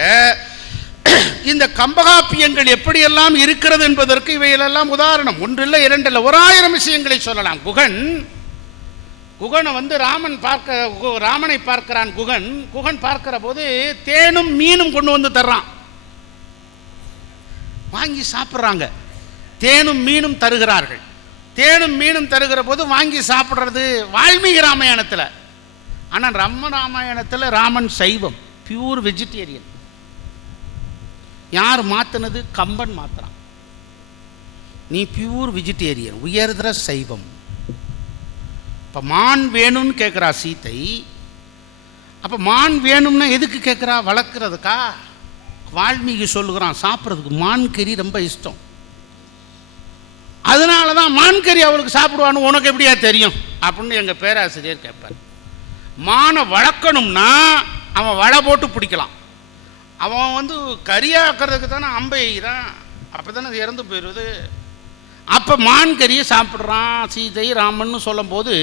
இந்த கம்பகாப்பியங்கள் எப்படியெல்லாம் இருக்கிறது என்பதற்கு இவையெல்லாம் உதாரணம். ஒன்றில்லை இரண்டில்லை, 1000 விஷயங்களை சொல்லலாம். குகனை ராமனை பார்க்கிறான். குகன் பார்க்கிற போது தேனும் மீனும் கொண்டு வந்து தர்றான், வாங்கி சாப்பிட்றாங்க. தேனும் மீனும் தருகிறார்கள். தேனும் மீனும் தருகிற போது வாங்கி சாப்பிட்றது வால்மீகி ராமாயணத்தில். ஆனால் ராமாயணத்தில் ராமன் சைவம், பியூர் வெஜிடேரியன். யார் மாற்றினது? கம்பன் மாத்துறான். நீ பியூர் வெஜிடேரியன், உயர்தர சைவம். இப்போ மான் வேணும்னு கேட்குறா சீத்தை. அப்போ மான் வேணும்னா எதுக்கு கேட்குறா? வளர்க்குறதுக்கா? வால்மீகி சொல்லுகிறான் சாப்பிட்றதுக்கு. மான் கறி ரொம்ப இஷ்டம், அதனால தான் மான் கறி அவளுக்கு சாப்பிடுவான்னு உனக்கு எப்படியா தெரியும் அப்படின்னு எங்கள் பேராசிரியர் கேட்பார். மானை வளர்க்கணும்னா அவன் வலை போட்டு பிடிக்கலாம். அவன் கறியாக்கிறதுக்கு தானே அம்பைகிறான், அப்போ தானே அது இறந்து போயிடுவது. அப்போ மான் கறியை சாப்பிட்றான் சீதை ராமன்னு சொல்லும் போது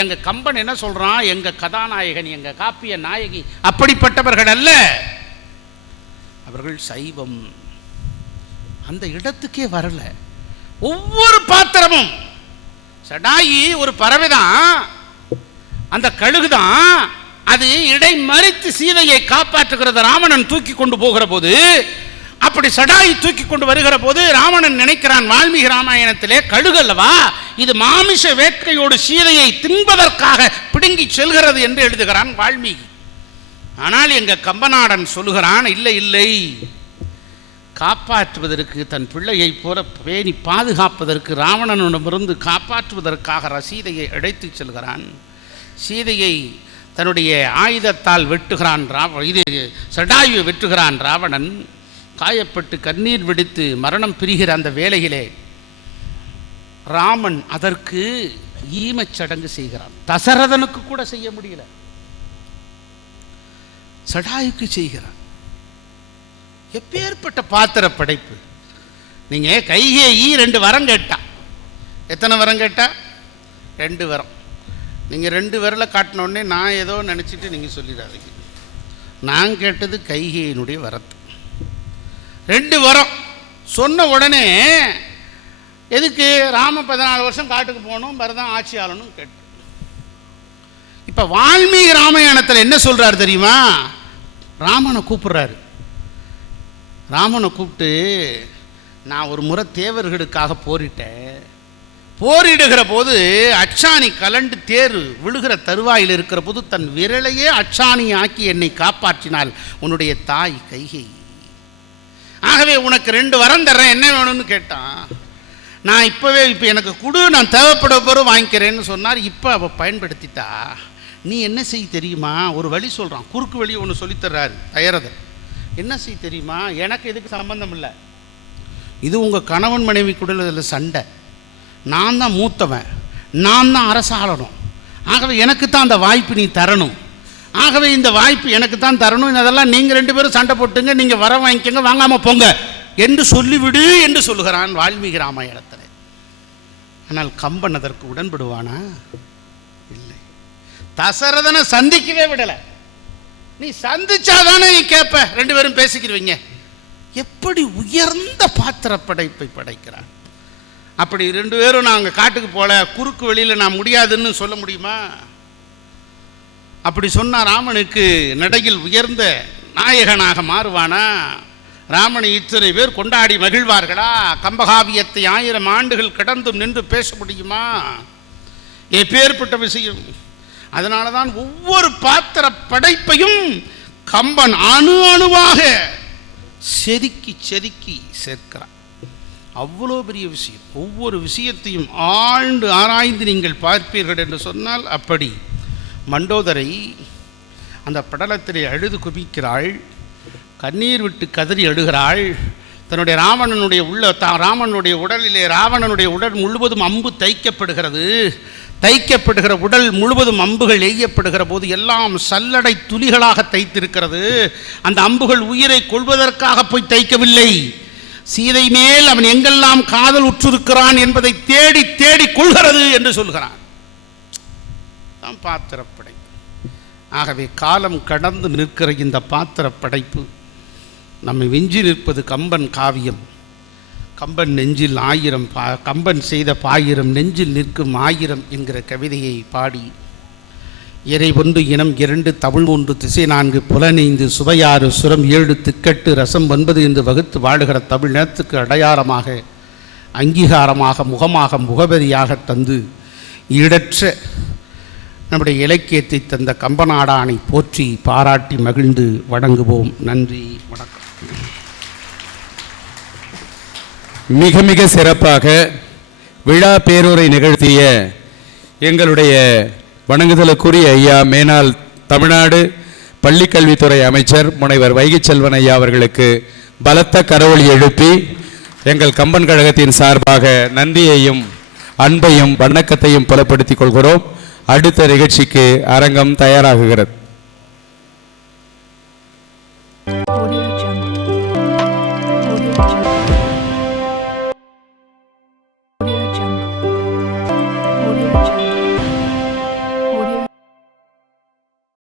எங்கள் கம்பன் என்ன சொல்கிறான்? எங்கள் கதாநாயகன், எங்கள் காப்பிய நாயகி அப்படிப்பட்டவர்கள் அல்ல, அவர்கள் சைவம். அந்த இடத்துக்கே வரல. ஒவ்வொரு பாத்திரமும் சடாயி ஒரு பறவை தான், அந்த கழுகு தான், அது இடை மறித்து சீதையை காப்பாற்றுகிறது. ராவணன் தூக்கி கொண்டு போகிற போது, அப்படி சடாயி தூக்கி கொண்டு வருகிற போது ராவணன் நினைக்கிறான், வால்மீகி ராமாயணத்திலே கழுகு அல்லவா இது, மாமிச வேட்கையோடு சீதையை தின்பதற்காக பிடுங்கி செல்கிறது என்று எழுதுகிறான் வால்மீகி. ஆனால் எங்க கம்பநாடன் சொல்லுகிறான், இல்லை இல்லை, காப்பாற்றுவதற்கு தன் பிள்ளையை போல பேணி பாதுகாப்பதற்கு ராவணனிடமிருந்து காப்பாற்றுவதற்காக சீதையை அழைத்து செல்கிறான். சீதையை தன்னுடைய ஆயுதத்தால் வெட்டுகிறான் சடாயுவை வெட்டுகிறான் ராவணன். காயப்பட்டு கண்ணீர் வெடித்து மரணம் பிரிகிற அந்த வேளையிலே ராமன் அதற்கு ஈமச்சடங்கு செய்கிறான். தசரதனுக்கு கூட செய்ய முடியல, சடாயுக்கு செய்கிறான். எப்பேற்பட்ட பாத்திர படைப்பு! நீங்க கைகேயி 2 வரம் கேட்டா. எத்தனை வரம் கேட்டா? 2 வரம். நீங்க 2 விரலை காட்டினோடனே நான் ஏதோ நினைச்சிட்டு நீங்க சொல்லிடாதீங்க. நான் கேட்டது கைகேயினுடைய வரத்து. 2 வரம் சொன்ன உடனே எதுக்கு? ராம 14 வருஷம் காட்டுக்கு போகணும், பரதம் ஆட்சி ஆளணும் கேட்டு. இப்ப வால்மீகி ராமாயணத்தில் என்ன சொல்றாரு தெரியுமா? ராமனை கூப்பிடுறாரு. ராமனை கூப்பிட்டு, நான் ஒரு முறை தேவர்களுக்காக போரிட்டேன். போரிடுகிற போது அச்சாணி கலண்டு தேர் விழுகிற தருவாயில் இருக்கிற போது தன் விரலையே அச்சாணி ஆக்கி என்னை காப்பாற்றினாள் உன்னுடைய தாய் கைகேயி. ஆகவே உனக்கு 2 வரம் தர்றேன், என்ன வேணும்னு கேட்டான். நான் இப்போ எனக்கு கொடு, நான் தேவைப்பட போகிற வாங்கிக்கிறேன்னு சொன்னார். இப்போ அவள் பயன்படுத்திட்டா. நீ என்ன செய் தெரியுமா? ஒரு வழி சொல்கிறான், குறுக்கு வழி ஒன்று சொல்லித்தர்றாரு தயாரதை. என்ன செய் தெரியுமா? எனக்கு இதுக்கு சம்பந்தம் இல்லை, இது உங்கள் கணவன் மனைவி கூட சண்டை. நான் தான் மூத்தவன், நான் தான் அரசாளணும். ஆகவே எனக்கு தான் அந்த வாய்ப்பு நீ தரணும். ஆகவே இந்த வாய்ப்பு எனக்கு தான் தரணும். அதெல்லாம் நீங்கள் 2 பேரும் சண்டை போட்டுங்க, நீங்கள் வர வாங்கிக்கங்க, வாங்காமல் போங்க என்று சொல்லிவிடு என்று சொல்லுகிறான் வால்மீகி ராமாயணத்தில். ஆனால் கம்பன் அதற்கு உடன்படுவானா? இல்லை. தசரதனை சந்திக்கவே விடலை. நீ சந்திச்சாதானே நீ கேட்ப, 2 பேரும் பேசிக்கிறீங்க. எப்படி உயர்ந்த பாத்திர படைப்பை படைக்கிறான்! அப்படி 2 பேரும் நாங்கள் காட்டுக்கு போல, குறுக்கு வெளியில் நான் முடியாதுன்னு சொல்ல முடியுமா? அப்படி சொன்ன ராமனுக்கு நடையில் உயர்ந்த நாயகனாக மாறுவானா? ராமனை இத்தனை பேர் கொண்டாடி மகிழ்வார்களா? கம்பகாவியத்தை 1000 ஆண்டுகள் கடந்தும் நின்று பேச முடியுமா? எப்பேற்பட்ட விஷயம்! அதனால தான் ஒவ்வொரு பாத்திர படைப்பையும் கம்பன் அணு அணுவாக செதுக்கி செதுக்கி சேர்க்கிறான். அவ்வளோ பெரிய விஷயம். ஒவ்வொரு விஷயத்தையும் ஆழ்ந்து ஆராய்ந்து நீங்கள் பார்ப்பீர்கள் என்று சொன்னால், அப்படி மண்டோதரை அந்த படலத்திலே அழுது குவிக்கிறாள், கண்ணீர் விட்டு கதறி அழுகிறாள். தன்னுடைய ராவணனுடைய உடலிலே ராவணனுடைய உடல் முழுவதும் அம்பு தைக்கப்படுகிறது. தைக்கப்படுகிற உடல் முழுவதும் அம்புகள் எய்யப்படுகிற போது எல்லாம் சல்லடை துளிகளாக தைத்திருக்கிறது. அந்த அம்புகள் உயிரை கொள்வதற்காக போய் தைக்கவில்லை, சீதை மேல் அவன் எங்கெல்லாம் காதல் உற்றிருக்கிறான் என்பதை தேடி தேடி கொள்கிறது என்று சொல்கிறான். தான் பாத்திர படைப்பு. ஆகவே காலம் கடந்து நிற்கிற இந்த பாத்திர படைப்பு நம்மை வெஞ்சி நிற்பது கம்பன் காவியம். கம்பன் நெஞ்சில் 1000 கம்பன் செய்த 1000 நெஞ்சில் நிற்கும் 1000 என்கிற கவிதையை பாடி, இறை 1 இனம் 2 தமிழ் 1 திசை 4 புலனைந்து சுவை 6 சுரம் 7 திக்கட்டு ரசம் 9 என்று வகுத்து வாழுகிற தமிழ்நேரத்துக்கு அடையாளமாக, அங்கீகாரமாக, முகமாக, முகவரியாக தந்து ஈடற்ற நம்முடைய இலக்கியத்தை தந்த கம்பநாடானை போற்றி பாராட்டி மகிழ்ந்து வணங்குவோம். நன்றி, வணக்கம். மிக மிக சிறப்பாக விழா பேருரை நிகழ்த்திய எங்களுடைய வணங்குதலுக்குரிய ஐயா மேனாள் தமிழ்நாடு பள்ளிக்கல்வித்துறை அமைச்சர் முனைவர் வைகைச் செல்வன் ஐயா அவர்களுக்கு பலத்த கரவொலி எழுப்பி எங்கள் கம்பன் கழகத்தின் சார்பாக நன்றியையும் அன்பையும் வணக்கத்தையும் புலப்படுத்திக் கொள்கிறோம். அடுத்த நிகழ்ச்சிக்கு அரங்கம் தயாராகுகிறது.